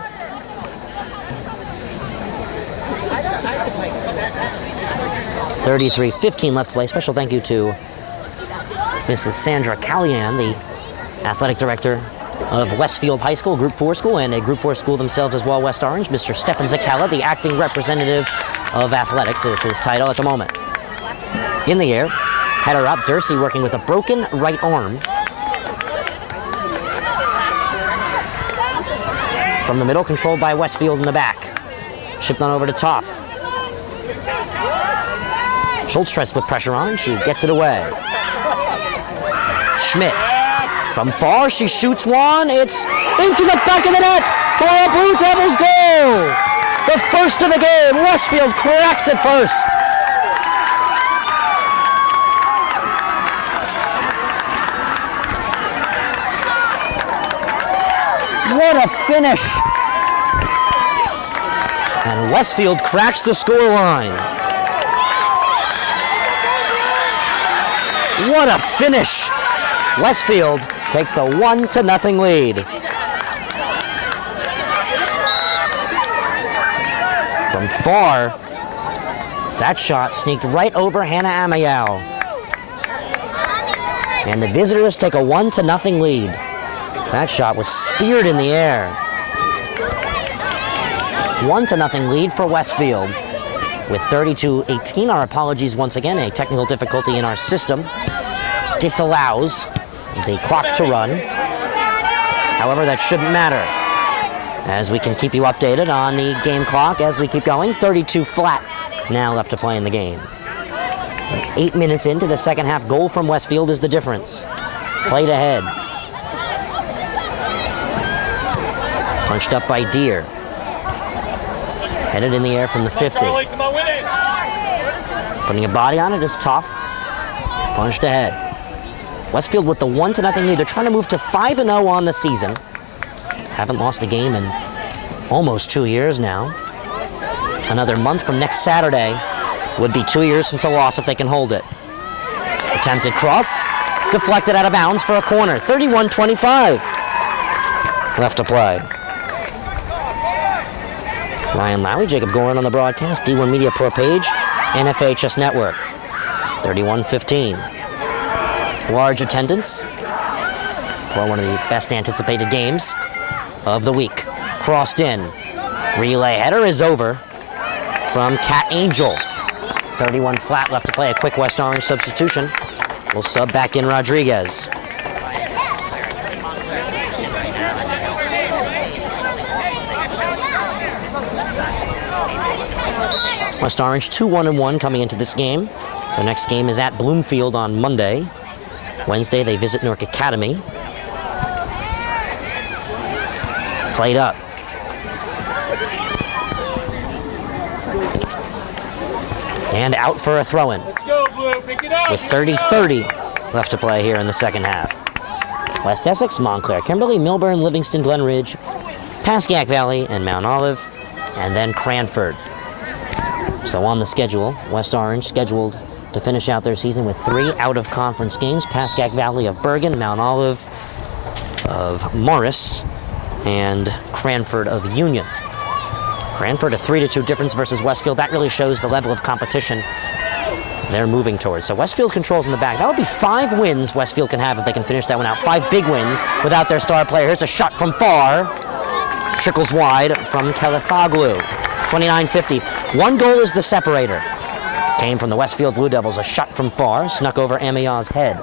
.33-15 left to play. Special thank you to Mrs. Sandra Callian, the athletic director of Westfield High School, Group 4 school, and a Group 4 school themselves as well, West Orange. Mr. Stefan Zakella, the acting representative of athletics, is his title at the moment. In the air. Header up, Dursey working with a broken right arm. From the middle, controlled by Westfield in the back. Shipped on over to Toff. Schultz tries to put pressure on, she gets it away. Schmidt, from far, she shoots one, it's into the back of the net for a Blue Devils goal! The first of the game, Westfield cracks it first. What a finish! And Westfield cracks the scoreline. What a finish! Westfield takes the 1-0 lead. From far, that shot sneaked right over Hannah Amayao. And the visitors take a 1-0 lead. That shot was speared in the air. 1-0 lead for Westfield. With 32-18, our apologies once again, a technical difficulty in our system disallows the clock to run. However, that shouldn't matter, as we can keep you updated on the game clock as we keep going. 32 flat now left to play in the game. 8 minutes into the second half, goal from Westfield is the difference. Played ahead. Punched up by Deere. Headed in the air from the 50. Putting a body on it is tough. Punched ahead. Westfield with the 1-0 lead. They're trying to move to 5-0 on the season. Haven't lost a game in almost 2 years now. Another month from next Saturday would be 2 years since a loss if they can hold it. Attempted cross, deflected out of bounds for a corner. 31-25 left to play. Ryan Lowry, Jacob Gorin on the broadcast, D1 Media Pro Page, NFHS Network. 31-15. Large attendance for one of the best anticipated games of the week. Crossed in. Relay header is over from Cat Angel. 31 flat left to play. A quick West Orange substitution. We'll sub back in Rodriguez. West Orange 2-1-1 coming into this game. Their next game is at Bloomfield on Monday. Wednesday they visit Newark Academy. Played up. And out for a throw-in. With 30-30 left to play here in the second half. West Essex, Montclair, Kimberly, Milburn, Livingston, Glen Ridge, Pascack Valley, and Mount Olive, and then Cranford. So on the schedule, West Orange scheduled to finish out their season with 3 out-of-conference games. Pascack Valley of Bergen, Mount Olive of Morris, and Cranford of Union. Cranford, a 3-2 difference versus Westfield. That really shows the level of competition they're moving towards. So Westfield controls in the back. That would be 5 wins Westfield can have if they can finish that one out. 5 big wins without their star player. Here's a shot from far. Trickles wide from Kelisoglu. 29-50. 1 goal is the separator. Came from the Westfield Blue Devils. A shot from far. Snuck over Amia's head.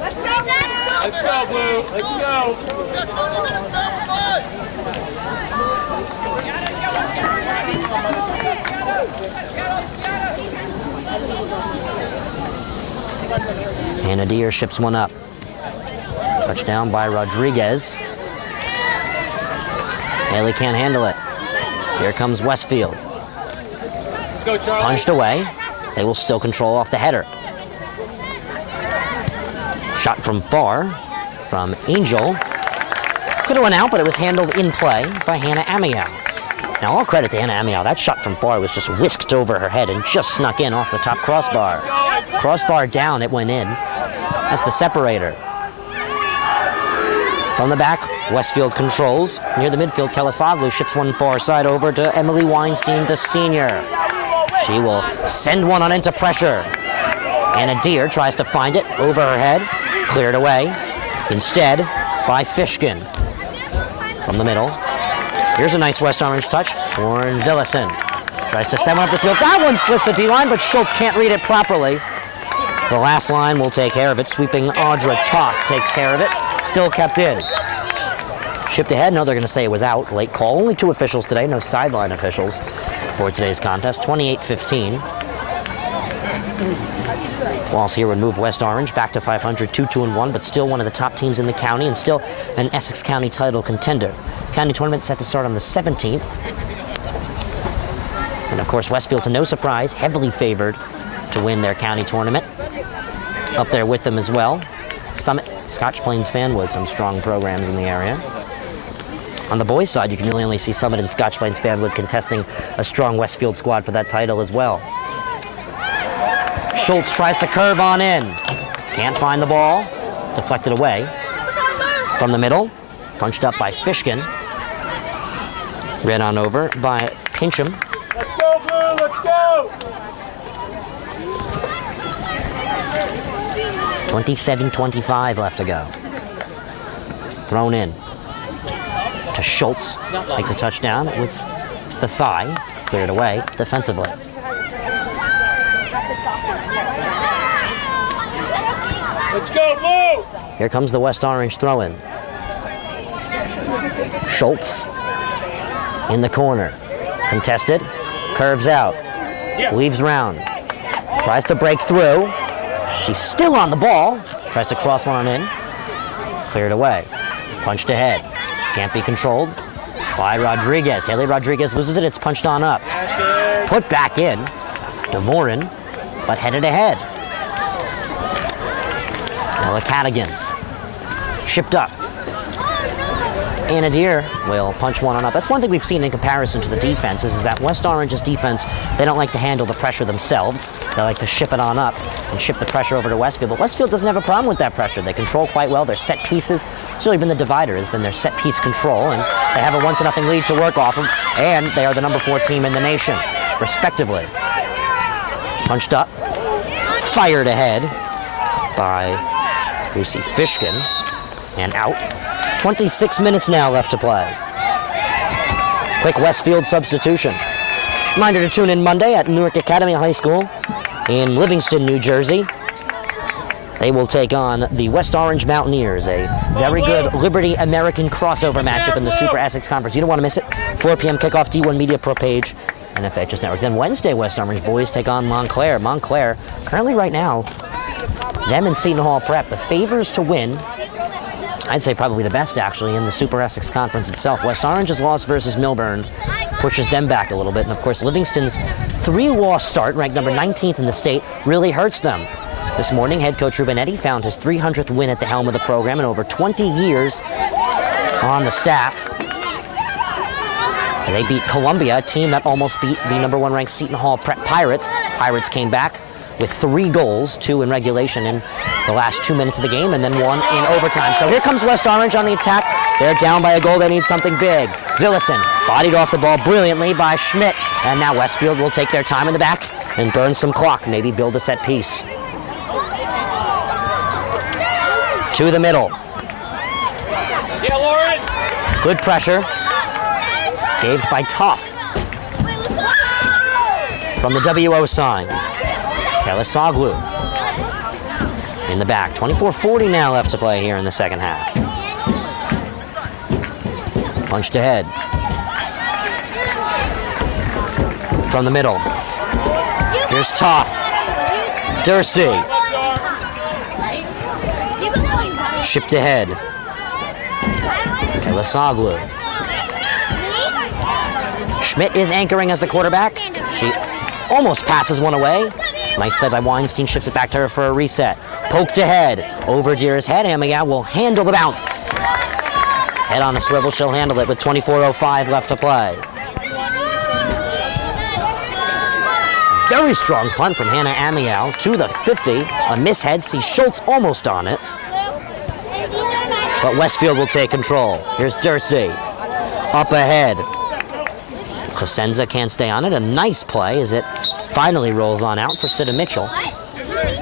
Let's go, Blue. Let's go. And Adair ships one up. Touchdown by Rodriguez. Haley can't handle it. Here comes Westfield. Go, Charlie. Punched away. They will still control off the header. Shot from far from Angel. Could have went out, but it was handled in play by Hannah Amiao. Now, all credit to Hannah Amiao. That shot from far was just whisked over her head and just snuck in off the top crossbar. Crossbar down, it went in. That's the separator. From the back, Westfield controls. Near the midfield, Kelisoglu ships one far side over to Emily Weinstein, the senior. She will send one on into pressure. And Adair tries to find it over her head. Cleared away. Instead, by Fishkin. From the middle. Here's a nice West Orange touch. Warren Villison tries to send one up the field. That one splits the D-line, but Schultz can't read it properly. The last line will take care of it. Sweeping Audra Toth takes care of it. Still kept in. Shipped ahead. No, they're going to say it was out. Late call. Only 2 officials today. No sideline officials for today's contest. 28-15. Loss here would move West Orange back to 500, 2-2-1, but still one of the top teams in the county and still an Essex County title contender. County tournament set to start on the 17th. And of course, Westfield, to no surprise, heavily favored to win their county tournament. Up there with them as well. Scotch Plains Fanwood, some strong programs in the area. On the boys' side, you can really only see Summit and Scotch Plains Fanwood contesting a strong Westfield squad for that title as well. Schultz tries to curve on in. Can't find the ball. Deflected away. From the middle. Punched up by Fishkin. Ran on over by Pincham. Let's go, Blue, let's go! 27-25 left to go. Thrown in to Schultz. Takes a touchdown with the thigh. Cleared away defensively. Let's go, Blue! Here comes the West Orange throw-in. Schultz in the corner. Contested. Curves out. Weaves round. Tries to break through. She's still on the ball. Tries to cross one on in. Cleared away. Punched ahead. Can't be controlled by Rodriguez. Haley Rodriguez loses it. It's punched on up. Put back in. Dvorin, but headed ahead. Ella Cadigan. Shipped up. Anadir will punch one on up. That's one thing we've seen in comparison to the defenses is that West Orange's defense, they don't like to handle the pressure themselves. They like to ship it on up and ship the pressure over to Westfield. But Westfield doesn't have a problem with that pressure. They control quite well their set pieces. It's really been the divider, has been their set piece control, and they have a 1-0 lead to work off of, and they are the number 4 team in the nation, respectively. Punched up, fired ahead by Lucy Fishkin, and out. 26 minutes now left to play. Quick Westfield substitution. Reminder to tune in Monday at Newark Academy High School in Livingston, New Jersey. They will take on the West Orange Mountaineers, a very good Liberty American crossover matchup in the Super Essex Conference. You don't want to miss it. 4 p.m. kickoff, D1 Media Pro page, and FHS Network. Then Wednesday, West Orange boys take on Montclair. Montclair, currently right now, them and Seton Hall Prep, the favors to win. I'd say probably the best, actually, in the Super Essex Conference itself. West Orange's loss versus Milburn pushes them back a little bit. And, of course, Livingston's 3-loss start, ranked number 19th in the state, really hurts them. This morning, head coach Rubinetti found his 300th win at the helm of the program in over 20 years on the staff. They beat Columbia, a team that almost beat the number 1 ranked Seton Hall Pirates. Pirates came back with 3 goals, 2 in regulation in the last 2 minutes of the game, and then 1 in overtime. So here comes West Orange on the attack. They're down by a goal. They need something big. Villison bodied off the ball brilliantly by Schmidt. And now Westfield will take their time in the back and burn some clock, maybe build a set piece. To the middle. Yeah, Lauren. Good pressure. Scathed by Tough. From the WO sign. Kelisoglu in the back. 24:40 now left to play here in the second half. Punched ahead. From the middle. Here's Toth. Dursey. Shipped ahead. Kelisoglu. Schmidt is anchoring as the quarterback. She almost passes one away. Nice play by Weinstein, ships it back to her for a reset. Poked ahead, over Deer's head. Amigal will handle the bounce. Head on a swivel, she'll handle it with 24:05 left to play. Very strong punt from Hannah Amigal to the 50. A mishead, sees Schultz almost on it. But Westfield will take control. Here's Dursey, up ahead. Cosenza can't stay on it. A nice play as it finally rolls on out for Sida Mitchell.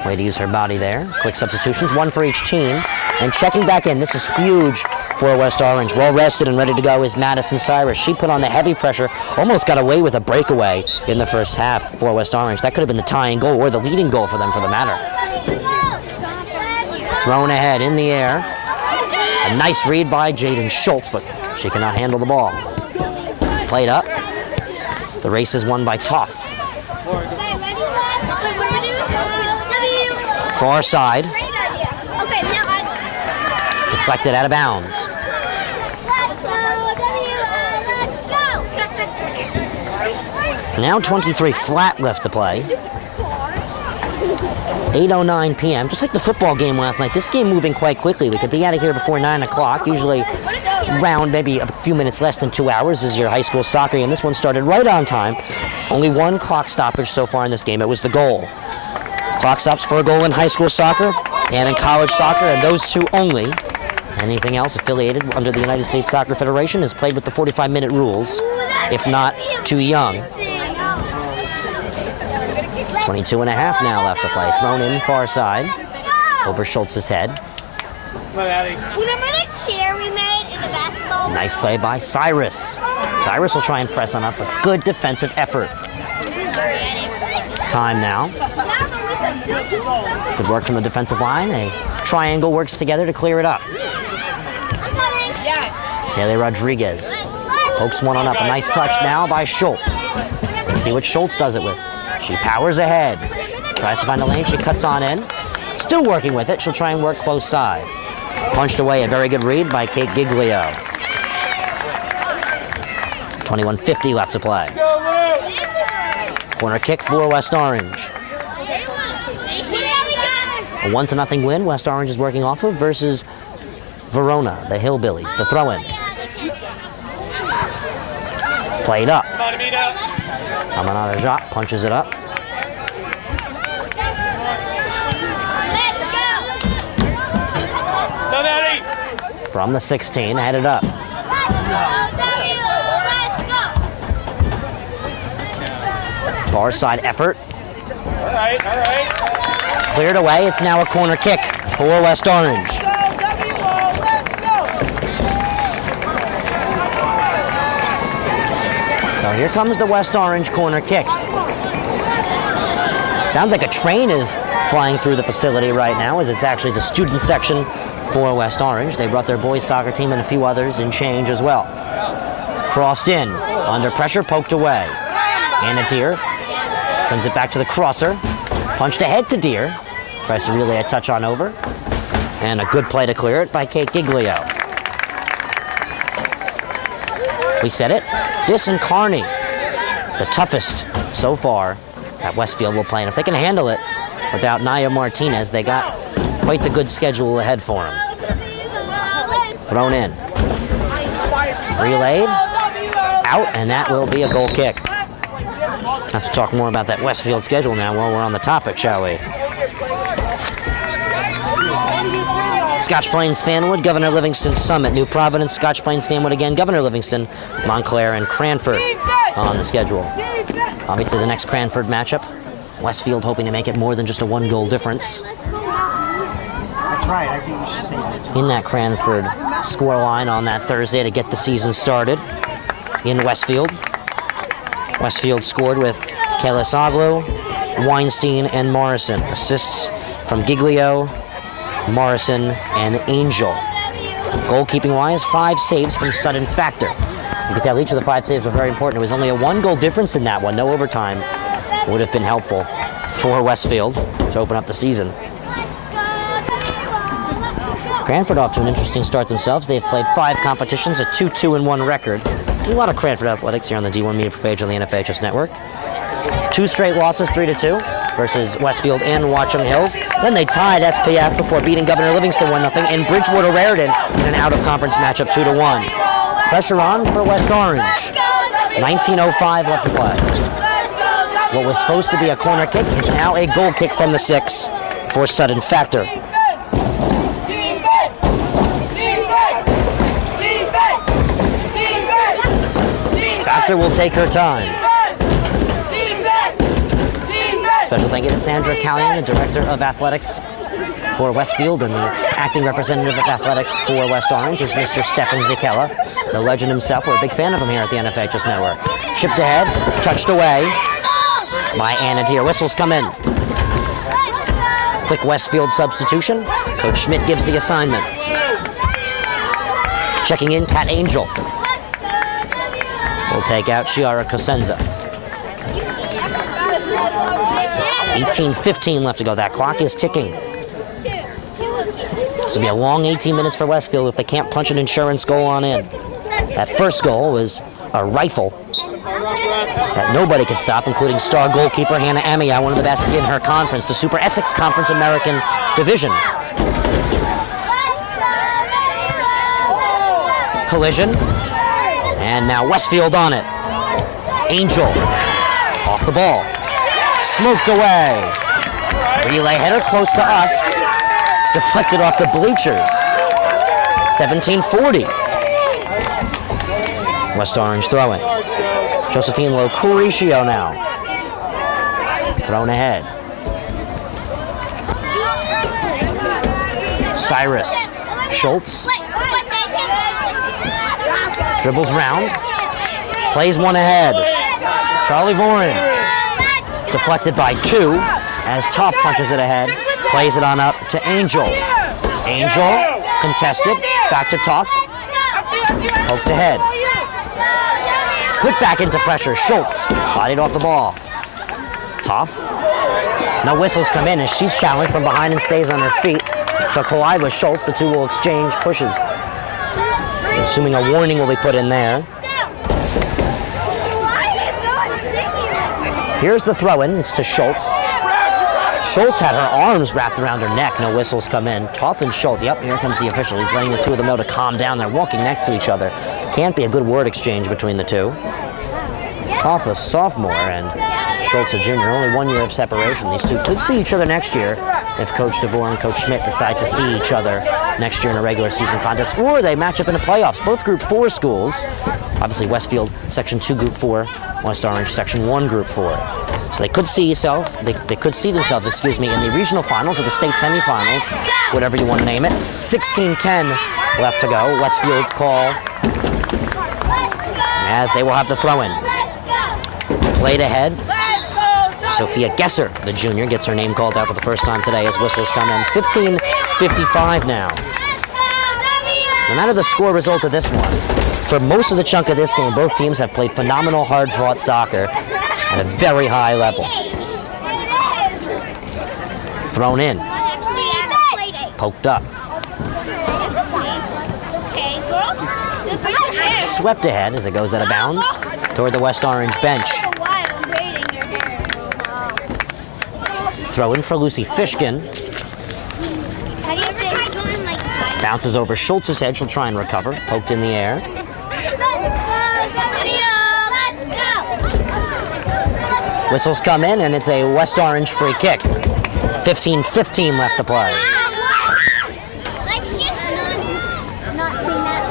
Way to use her body there. Quick substitutions, 1 for each team. And checking back in, this is huge for West Orange. Well rested and ready to go is Madison Cyrus. She put on the heavy pressure, almost got away with a breakaway in the first half for West Orange. That could have been the tying goal or the leading goal for them for the matter. Thrown ahead in the air. A nice read by Jaden Schultz, but she cannot handle the ball. Played up. The race is won by Toth. Far side. Deflected out of bounds. Now 23 flat left to play. 8:09 p.m. Just like the football game last night. This game moving quite quickly. We could be out of here before 9 o'clock. Usually around maybe a few minutes less than 2 hours is your high school soccer game. This one started right on time. Only one clock stoppage so far in this game. It was the goal. Clock stops for a goal in high school soccer and in college soccer, and those two only. Anything else affiliated under the United States Soccer Federation is played with the 45-minute rules, if not too young. 22 and a half now left to play. Thrown in far side over Schultz's head. Remember the chair we made in the basketball? Nice play by Cyrus. Cyrus will try and press on up with good defensive effort. Time now. Good work from the defensive line. A triangle works together to clear it up. Haley Rodriguez pokes one on up. A nice touch now by Schultz. Let's see what Schultz does it with. She powers ahead. Tries to find a lane. She cuts on in. Still working with it. She'll try and work close side. Punched away. A very good read by Kate Giglio. 21:50 left to play. Corner kick for West Orange. A 1-0 win West Orange is working off of versus Verona, the Hillbillies. The throw-in. Played up. Amanadajat punches it up. From the 16, headed up. Far side effort. All right. Cleared away. It's now a corner kick for West Orange. So here comes the West Orange corner kick. Sounds like a train is flying through the facility right now, as it's actually the student section for West Orange. They brought their boys soccer team and a few others in change as well. Crossed in, under pressure, poked away. Anna Deer sends it back to the crosser. Punched ahead to Deer. Tries to relay a touch on over. And a good play to clear it by Kate Giglio. We said it. This and Kearney, the toughest so far that Westfield will play. And if they can handle it without Naya Martinez, they got quite the good schedule ahead for them. Thrown in. Relayed. Out, and that will be a goal kick. Have to talk more about that Westfield schedule now while we're on the topic, shall we? Scotch Plains, Fanwood, Governor Livingston, Summit, New Providence, Scotch Plains, Fanwood again, Governor Livingston, Montclair, and Cranford on the schedule. Obviously the next Cranford matchup, Westfield hoping to make it more than just a one-goal difference. That's right, I think you should say that. In that Cranford scoreline on that Thursday to get the season started in Westfield. Westfield scored with Kayla Soglu, Weinstein, and Morrison. Assists from Giglio, Morrison, and Angel. Goalkeeping-wise, 5 saves from Sudden Factor. You can tell each of the 5 saves were very important. It was only a 1-goal difference in that one. No overtime would have been helpful for Westfield to open up the season. Cranford off to an interesting start themselves. They've played 5 competitions, a 2-2-1 record. There's a lot of Cranford athletics here on the D1 Media page on the NFHS Network. 2 straight losses, 3-2, versus Westfield and Watchung Hills. Then they tied SPF before beating Governor Livingston 1-0 and Bridgewater Raritan in an out-of-conference matchup 2-1. Pressure on for West Orange. 19:05 left to play. What was supposed to be a corner kick is now a goal kick from the 6 for Sudden Factor. Factor will take her time. Special thank you to Sandra Callion, the Director of Athletics for Westfield, and the Acting Representative of Athletics for West Orange is Mr. Stefan Zikella, the legend himself. We're a big fan of him here at the NFHS Network. Shipped ahead, touched away by Anna Deer. Whistles come in. Quick Westfield substitution. Coach Schmidt gives the assignment. Checking in, Kat Angel. We'll take out Chiara Cosenza. 18:15 left to go. That clock is ticking. This will be a long 18 minutes for Westfield if they can't punch an insurance goal on in. That first goal was a rifle that nobody could stop, including star goalkeeper Hannah Amiya, one of the best in her conference, the Super Essex Conference American Division. Collision, and now Westfield on it. Angel, off the ball, smoked away. Relay header close to us, deflected off the bleachers. 17-40. West Orange throwing. Josephine Locuricio now. Thrown ahead. Cyrus. Schultz. Dribbles round. Plays one ahead. Charlie Voren. Deflected by 2 as Toff punches it ahead. Plays it on up to Angel. Angel contested. Back to Toff. Poked ahead. Put back into pressure. Schultz bodied off the ball. Toff. No whistles come in as she's challenged from behind and stays on her feet. So collide with Schultz. The two will exchange pushes. Assuming a warning will be put in there. Here's the throw-in. It's to Schultz. Schultz had her arms wrapped around her neck. No whistles come in. Toth and Schultz. Yep, here comes the official. He's letting the two of them know to calm down. They're walking next to each other. Can't be a good word exchange between the two. Toth a sophomore and Schultz a junior. Only 1 year of separation. These two could see each other next year if Coach DeVore and Coach Schmidt decide to see each other next year in a regular season contest, or they match up in the playoffs. Both Group 4 schools. Obviously Westfield, Section 2, Group 4. West Orange, Section 1, Group 4. So they could see themselves, in the regional finals or the state semifinals, whatever you want to name it. 16-10 left to go. Westfield call as they will have the throw-in. Played ahead. Sophia Gesser, the junior, gets her name called out for the first time today as whistles come in. 15-55 now. No matter the score result of this one, for most of the chunk of this game, both teams have played phenomenal, hard-fought soccer at a very high level. Thrown in. Poked up. Swept ahead as it goes out of bounds toward the West Orange bench. Throw in for Lucy Fishkin. Bounces over Schultz's head. She'll try and recover. Poked in the air. Whistles come in, and it's a West Orange free kick. 15-15 left to play. Let's just not sing that.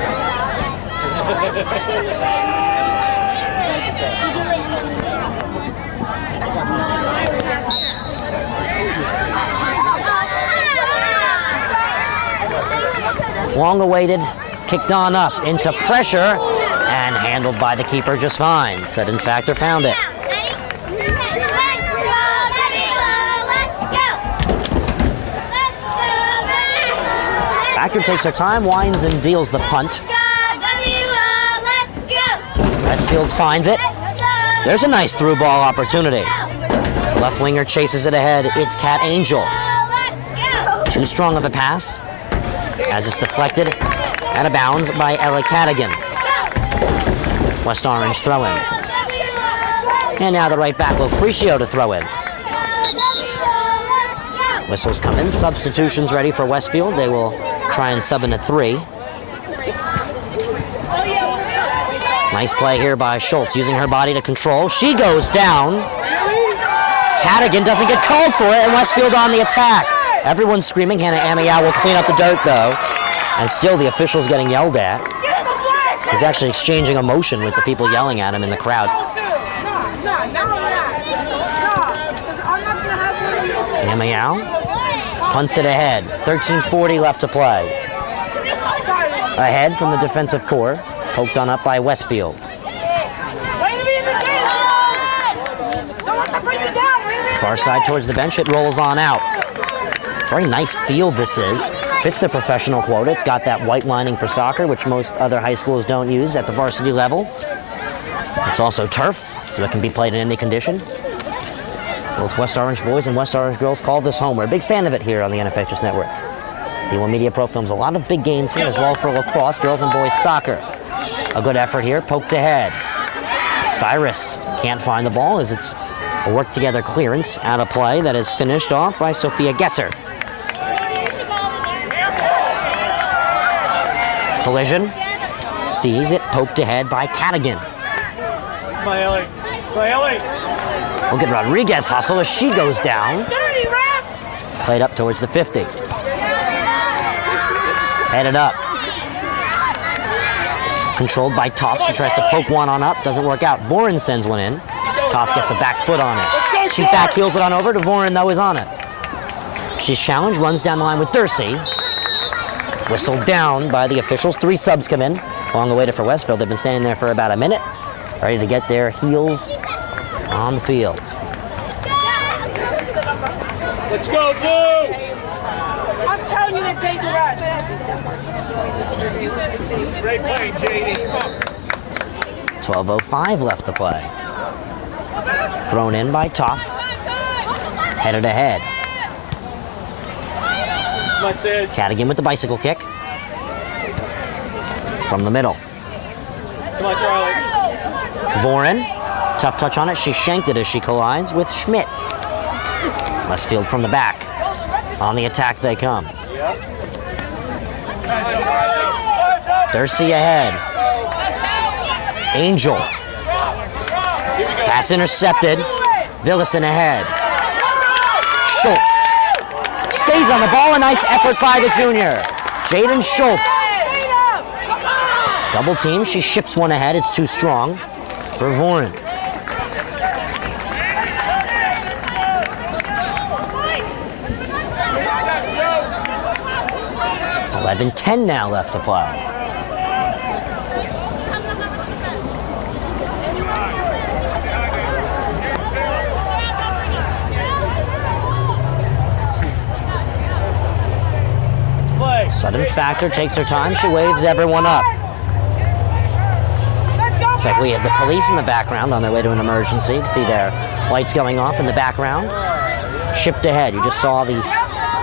Long awaited, kicked on up into pressure, and handled by the keeper just fine. Said in fact or found it. Factor takes her time, winds and deals the punt. Westfield finds it. There's a nice through ball opportunity. Left winger chases it ahead. It's Kat Angel. Too strong of a pass as it's deflected out of bounds by Ella Cadigan. West Orange throw in. And now the right back, Locricio, to throw in. Whistles come in. Substitutions ready for Westfield. They will try and sub in at 3. Nice play here by Schultz, using her body to control. She goes down. Cadigan doesn't get called for it, and Westfield on the attack. Everyone's screaming. Hannah Amiya will clean up the dirt, though. And still the official's getting yelled at. He's actually exchanging emotion with the people yelling at him in the crowd. Amiya punts it ahead. 13:40 left to play. Ahead from the defensive core. Poked on up by Westfield. Far side towards the bench. It rolls on out. Very nice field this is. Fits the professional quota. It's got that white lining for soccer, which most other high schools don't use at the varsity level. It's also turf, so it can be played in any condition. Both West Orange boys and West Orange girls call this home. We're a big fan of it here on the NFHS Network. D1 Media Pro films a lot of big games here as well for lacrosse, girls and boys soccer. A good effort here, poked ahead. Cyrus can't find the ball as it's a work-together clearance out of play that is finished off by Sophia Gesser. Collision. Sees it poked ahead by Cadigan. Look at Rodriguez hustle as she goes down. Played up towards the 50. Headed up. Controlled by Toff. She tries to poke one on up. Doesn't work out. Voren sends one in. Toff gets a back foot on it. She back heels it on over to Voren, though, is on it. She's challenged, runs down the line with Dursey. Whistled down by the officials. 3 subs come in along the way to for Westfield. They've been standing there for about a minute, ready to get their heels on the field. Let's go, Blue! I'm telling you that Jay's a Great play, JD. 12:05 left to play. Thrown in by Toff. Headed ahead. Cadigan with the bicycle kick. From the middle. Come on, Charlie. Voren, tough touch on it. She shanked it as she collides with Schmidt. Westfield from the back. On the attack they come. Dursey ahead. Angel. Pass intercepted. Villison ahead. Schultz. Stays on the ball. A nice effort by the junior. Jaden Schultz. Double team. She ships one ahead. It's too strong for Voren. $11:10 now left to play. Sudden Factor takes her time. She waves everyone up. Looks like we have the police in the background on their way to an emergency. You can see their lights going off in the background. Shipped ahead. You just saw the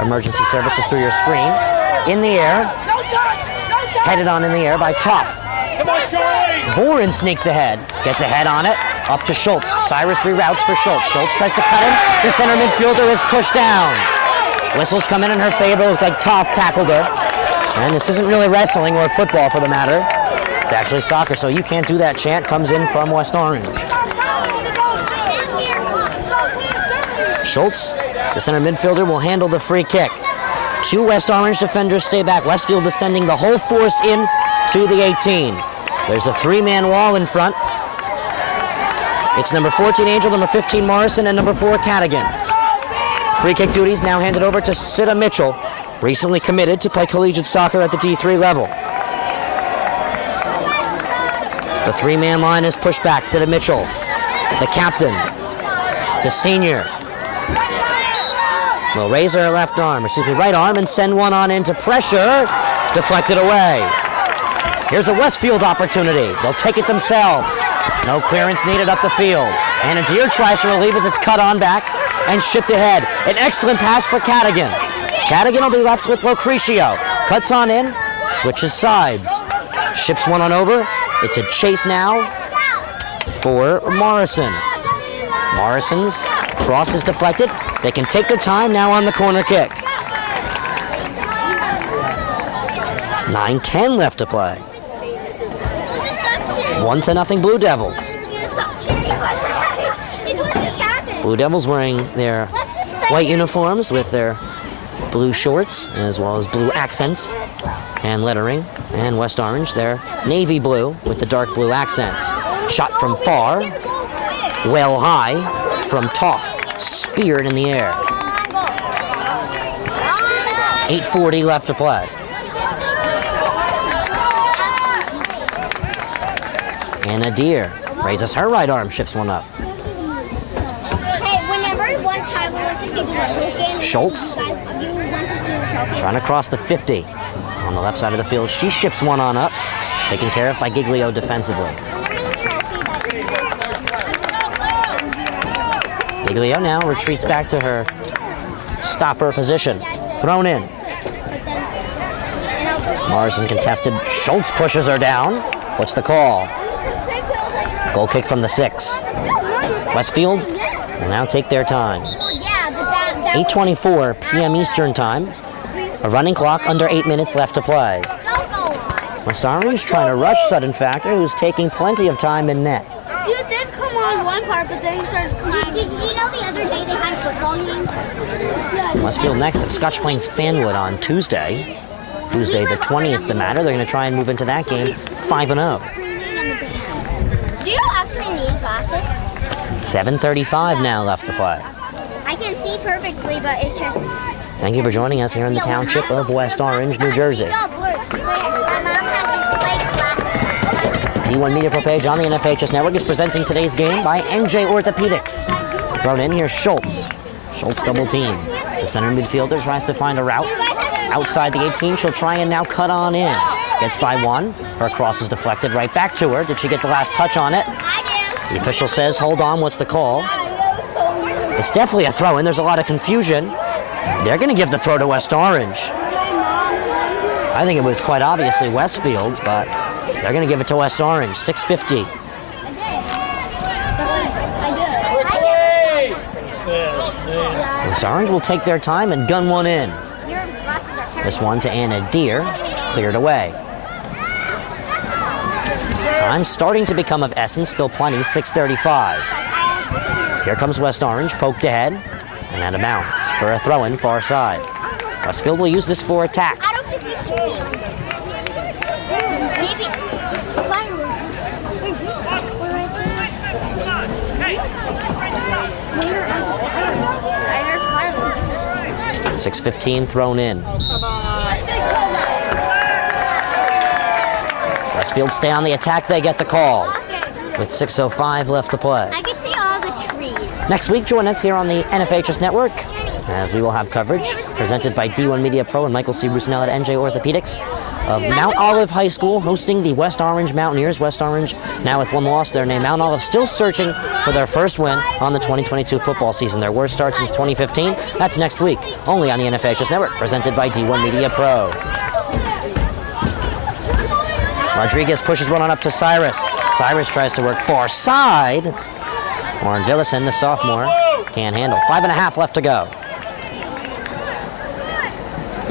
emergency services through your screen. In the air. Headed on in the air by Toff. Come on, Charlie! Voren sneaks ahead. Gets ahead on it. Up to Schultz. Cyrus reroutes for Schultz. Schultz tries to cut him. The center midfielder is pushed down. Whistles come in her favor. Looks like Toff tackled her. And this isn't really wrestling or football for the matter. It's actually soccer, so you can't do that chant. Comes in from West Orange. Schultz, the center midfielder, will handle the free kick. 2 West Orange defenders stay back. Westfield descending the whole force in to the 18. There's a 3-man wall in front. It's number 14 Angel, number 15 Morrison, and number 4 Cadigan. Free kick duties now handed over to Sita Mitchell, recently committed to play collegiate soccer at the D3 level. The 3-man line is pushed back. Sita Mitchell, the captain, the senior, will raise her right arm and send one on into pressure. Deflected away. Here's a Westfield opportunity. They'll take it themselves. No clearance needed up the field. And Adair tries to relieve as it's cut on back and shipped ahead. An excellent pass for Cadigan. Cadigan will be left with Lucrecio. Cuts on in, switches sides. Ships one on over. It's a chase now for Morrison. Morrison's cross is deflected. They can take their time now on the corner kick. 9:10 left to play. 1-0 Blue Devils. Blue Devils wearing their white uniforms with their blue shorts as well as blue accents and lettering. And West Orange, their navy blue with the dark blue accents. Shot from far, well high from Toff. Speared in the air. 8:40 left to play. And Adair raises her right arm, ships one up. Hey, whenever one time we went to see the Red game, Schultz trying to cross the 50 on the left side of the field. She ships one on up, taken care of by Giglio defensively. Giglio now retreats back to her stopper position. Thrown in. Morrison contested. Schultz pushes her down. What's the call? Goal kick from the 6. Westfield will now take their time. 8:24 p.m. Eastern Time. A running clock, under 8 minutes left to play. West Orange trying to rush Sudden Factor, who's taking plenty of time in net. You did come on one part, but then you started crying. Did you know the other day they had a football game? Westfield next at Scotch Plains Fanwood on Tuesday. Tuesday the 20th, the matter. They're going to try and move into that game 5-0. Do you actually need glasses? 7:35 now left to play. I can see perfectly, but it's just... Thank you for joining us here in the township of West Orange, New Jersey. D1 Media Pro page on the NFHS Network is presenting today's game by NJ Orthopedics. Thrown in here, Schultz. Schultz double team. The center midfielder tries to find a route outside the 18. She'll try and now cut on in. Gets by one. Her cross is deflected right back to her. Did she get the last touch on it? The official says, hold on, what's the call? It's definitely a throw-in. There's a lot of confusion. They're going to give the throw to West Orange. I think it was quite obviously Westfield, but they're going to give it to West Orange. 6:50. West Orange will take their time and gun one in. This one to Anna Deere, cleared away. Time starting to become of essence, still plenty, 6:35. Here comes West Orange, poked ahead, and out of bounds for a throw-in far side. Westfield will use this for attack. Maybe. 6:15 thrown in. Westfield stay on the attack, they get the call. With 6:05 left to play. I can see all the trees. Next week, join us here on the NFHS Network, as we will have coverage presented by D1 Media Pro and Michael C. Rusnell at NJ Orthopedics of Mount Olive High School hosting the West Orange Mountaineers. West Orange now with one loss. Their name, Mount Olive, still searching for their first win on the 2022 football season. Their worst start since 2015. That's next week, only on the NFHS Network, presented by D1 Media Pro. Rodriguez pushes one on up to Cyrus. Cyrus tries to work far side. Warren Villison, the sophomore, can't handle. 5.5 left to go.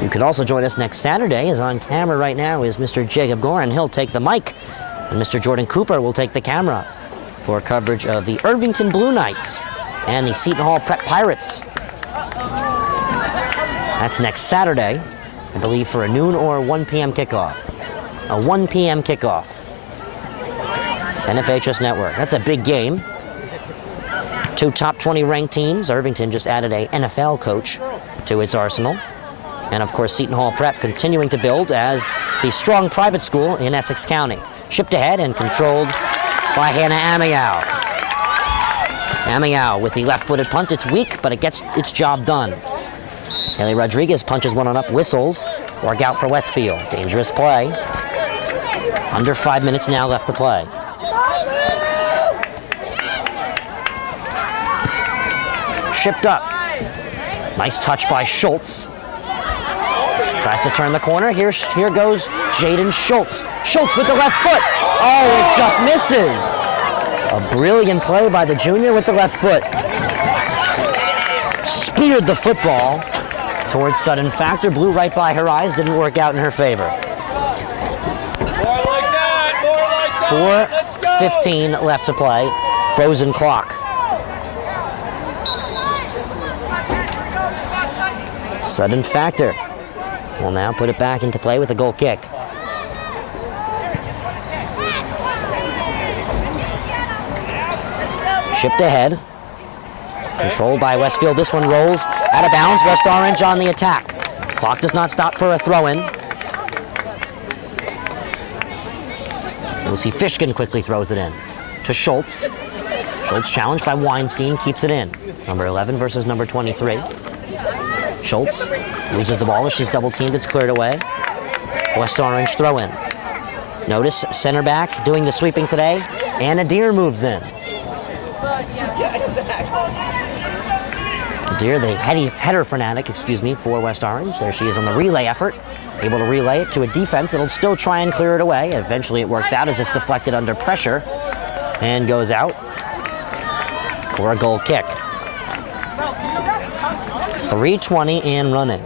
You could also join us next Saturday, as on camera right now is Mr. Jacob Gorin. He'll take the mic, and Mr. Jordan Cooper will take the camera for coverage of the Irvington Blue Knights and the Seton Hall Prep Pirates. That's next Saturday, I believe, for a noon or 1 p.m. kickoff. A 1 p.m. kickoff. NFHS Network. That's a big game. Two top 20 ranked teams. Irvington just added a NFL coach to its arsenal. And of course, Seton Hall Prep continuing to build as the strong private school in Essex County. Shipped ahead and controlled by Hannah Amiau. Amiau with the left-footed punt. It's weak, but it gets its job done. Haley Rodriguez punches one on up, whistles. Work out for Westfield. Dangerous play. Under 5 minutes now left to play. Shipped up. Nice touch by Schultz. Tries to turn the corner. Here goes Jaden Schultz. Schultz with the left foot. Oh, it just misses. A brilliant play by the junior with the left foot. Speared the football towards Sudden Factor. Blew right by her eyes. Didn't work out in her favor. 4:15 left to play. Frozen clock. Sudden Factor will now put it back into play with a goal kick. Shipped ahead. Controlled by Westfield. This one rolls out of bounds. West Orange on the attack. Clock does not stop for a throw-in. We'll see Fishkin quickly throws it in to Schultz. Schultz challenged by Weinstein, keeps it in. Number 11 versus number 23. Schultz loses the ball as she's double teamed. It's cleared away. West Orange throw in. Notice center back doing the sweeping today. Anna Deere moves in. Deere, the header fanatic, for West Orange. There she is on the relay effort. Able to relay it to a defense that'll still try and clear it away. Eventually it works out as it's deflected under pressure. and goes out for a goal kick. 3:20 and running.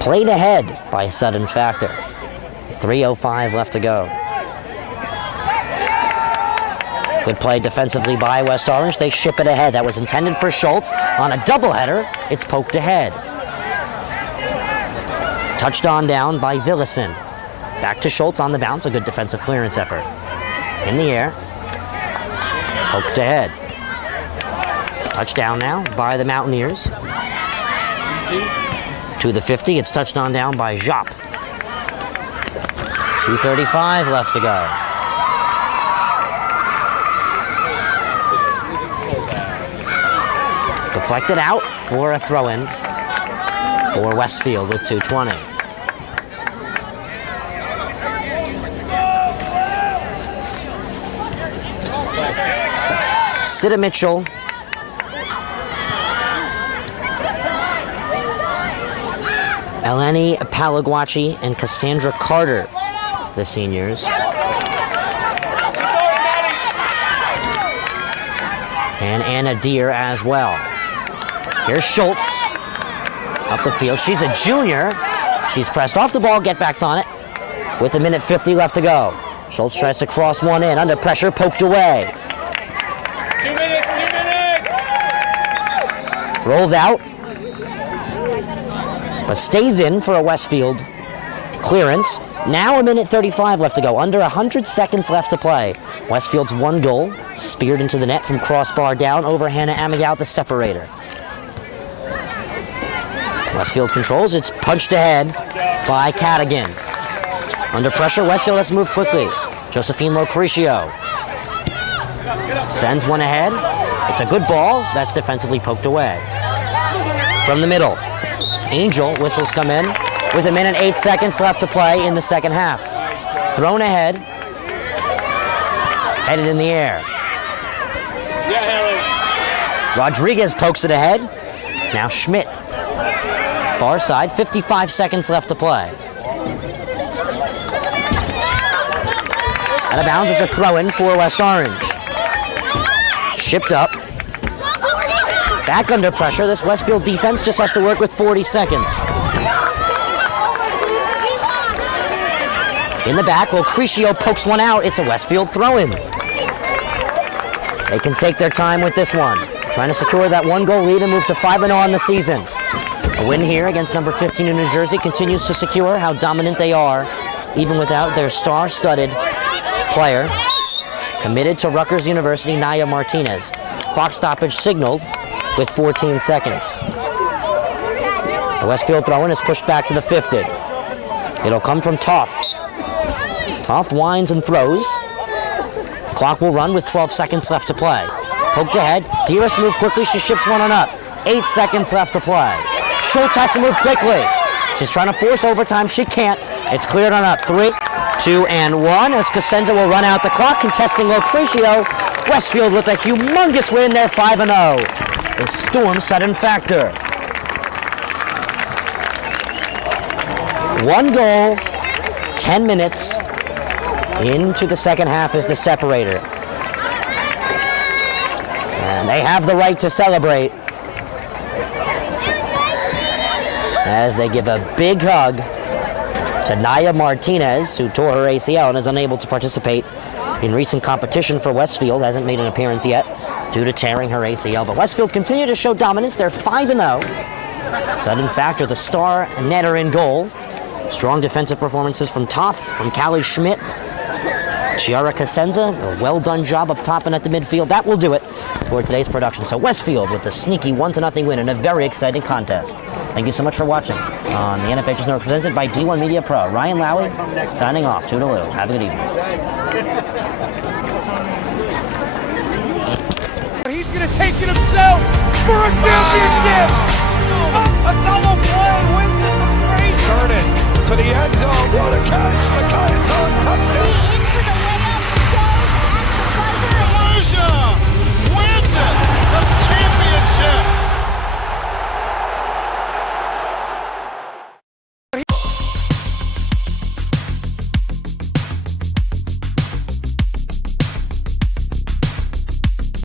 Played ahead by Sudden Factor. 3:05 left to go. Good play defensively by West Orange. They ship it ahead. That was intended for Schultz. On a doubleheader, it's poked ahead. Touched on down by Villison. Back to Schultz on the bounce. A good defensive clearance effort. In the air. Poked ahead. Touchdown now by the Mountaineers. To the 50, it's touched on down by Jop. 2:35 left to go. Deflected out for a throw-in for Westfield with 2:20. Sida Mitchell. Eleni Palaguachi and Cassandra Carter, the seniors. And Anna Deere as well. Here's Schultz up the field. She's a junior. She's pressed off the ball, get backs on it with 1:50 left to go. Schultz tries to cross one in, under pressure, poked away. 2 minutes, 2 minutes. Rolls out, but stays in for a Westfield clearance. Now 1:35 left to go, under 100 seconds left to play. Westfield's one goal, speared into the net from crossbar down over Hannah Amigout, the separator. Westfield controls, it's punched ahead by Cadigan. Under pressure, Westfield has to move quickly. Josephine Locrecio sends one ahead. It's a good ball, that's defensively poked away. From the middle, Angel, whistles come in with 1:08 left to play in the second half. Thrown ahead, headed in the air. Rodriguez pokes it ahead. Now Schmidt, far side, 55 seconds left to play. Out of bounds, it's a throw-in for West Orange. Shipped up. Back under pressure, this Westfield defense just has to work with 40 seconds. In the back, Locrecio pokes one out. It's a Westfield throw-in. They can take their time with this one. Trying to secure that one-goal lead and move to 5-0 on the season. A win here against number 15 in New Jersey continues to secure how dominant they are, even without their star-studded player, committed to Rutgers University, Naya Martinez. Clock stoppage signaled with 14 seconds. The Westfield throw-in is pushed back to the 50. It'll come from Toff. Toff winds and throws. Clock will run with 12 seconds left to play. Poked ahead. Dearest move quickly. She ships one on up. 8 seconds left to play. Schultz has to move quickly. She's trying to force overtime. She can't. It's cleared on up. 3, 2, and 1 as Cosenza will run out the clock, contesting Locrecio. Westfield with a humongous win. They're 5-0. The Storm Sudden Factor. 1 goal, 10 minutes into the second half is the separator. And they have the right to celebrate as they give a big hug to Naya Martinez, who tore her ACL and is unable to participate in recent competition for Westfield. Hasn't made an appearance yet due to tearing her ACL. But Westfield continue to show dominance. They're 5-0. Sudden Factor, the star netter in goal. Strong defensive performances from Toth, from Callie Schmidt. Chiara Cosenza, a well-done job up top and at the midfield. That will do it for today's production. So Westfield with a sneaky 1-0 win in a very exciting contest. Thank you so much for watching on the NFHS Network, presented by D1 Media Pro. Ryan Lowy signing off. Toodaloo. Have a good evening. He's going to take it himself for a championship. That's how the play wins it for free. Turn it.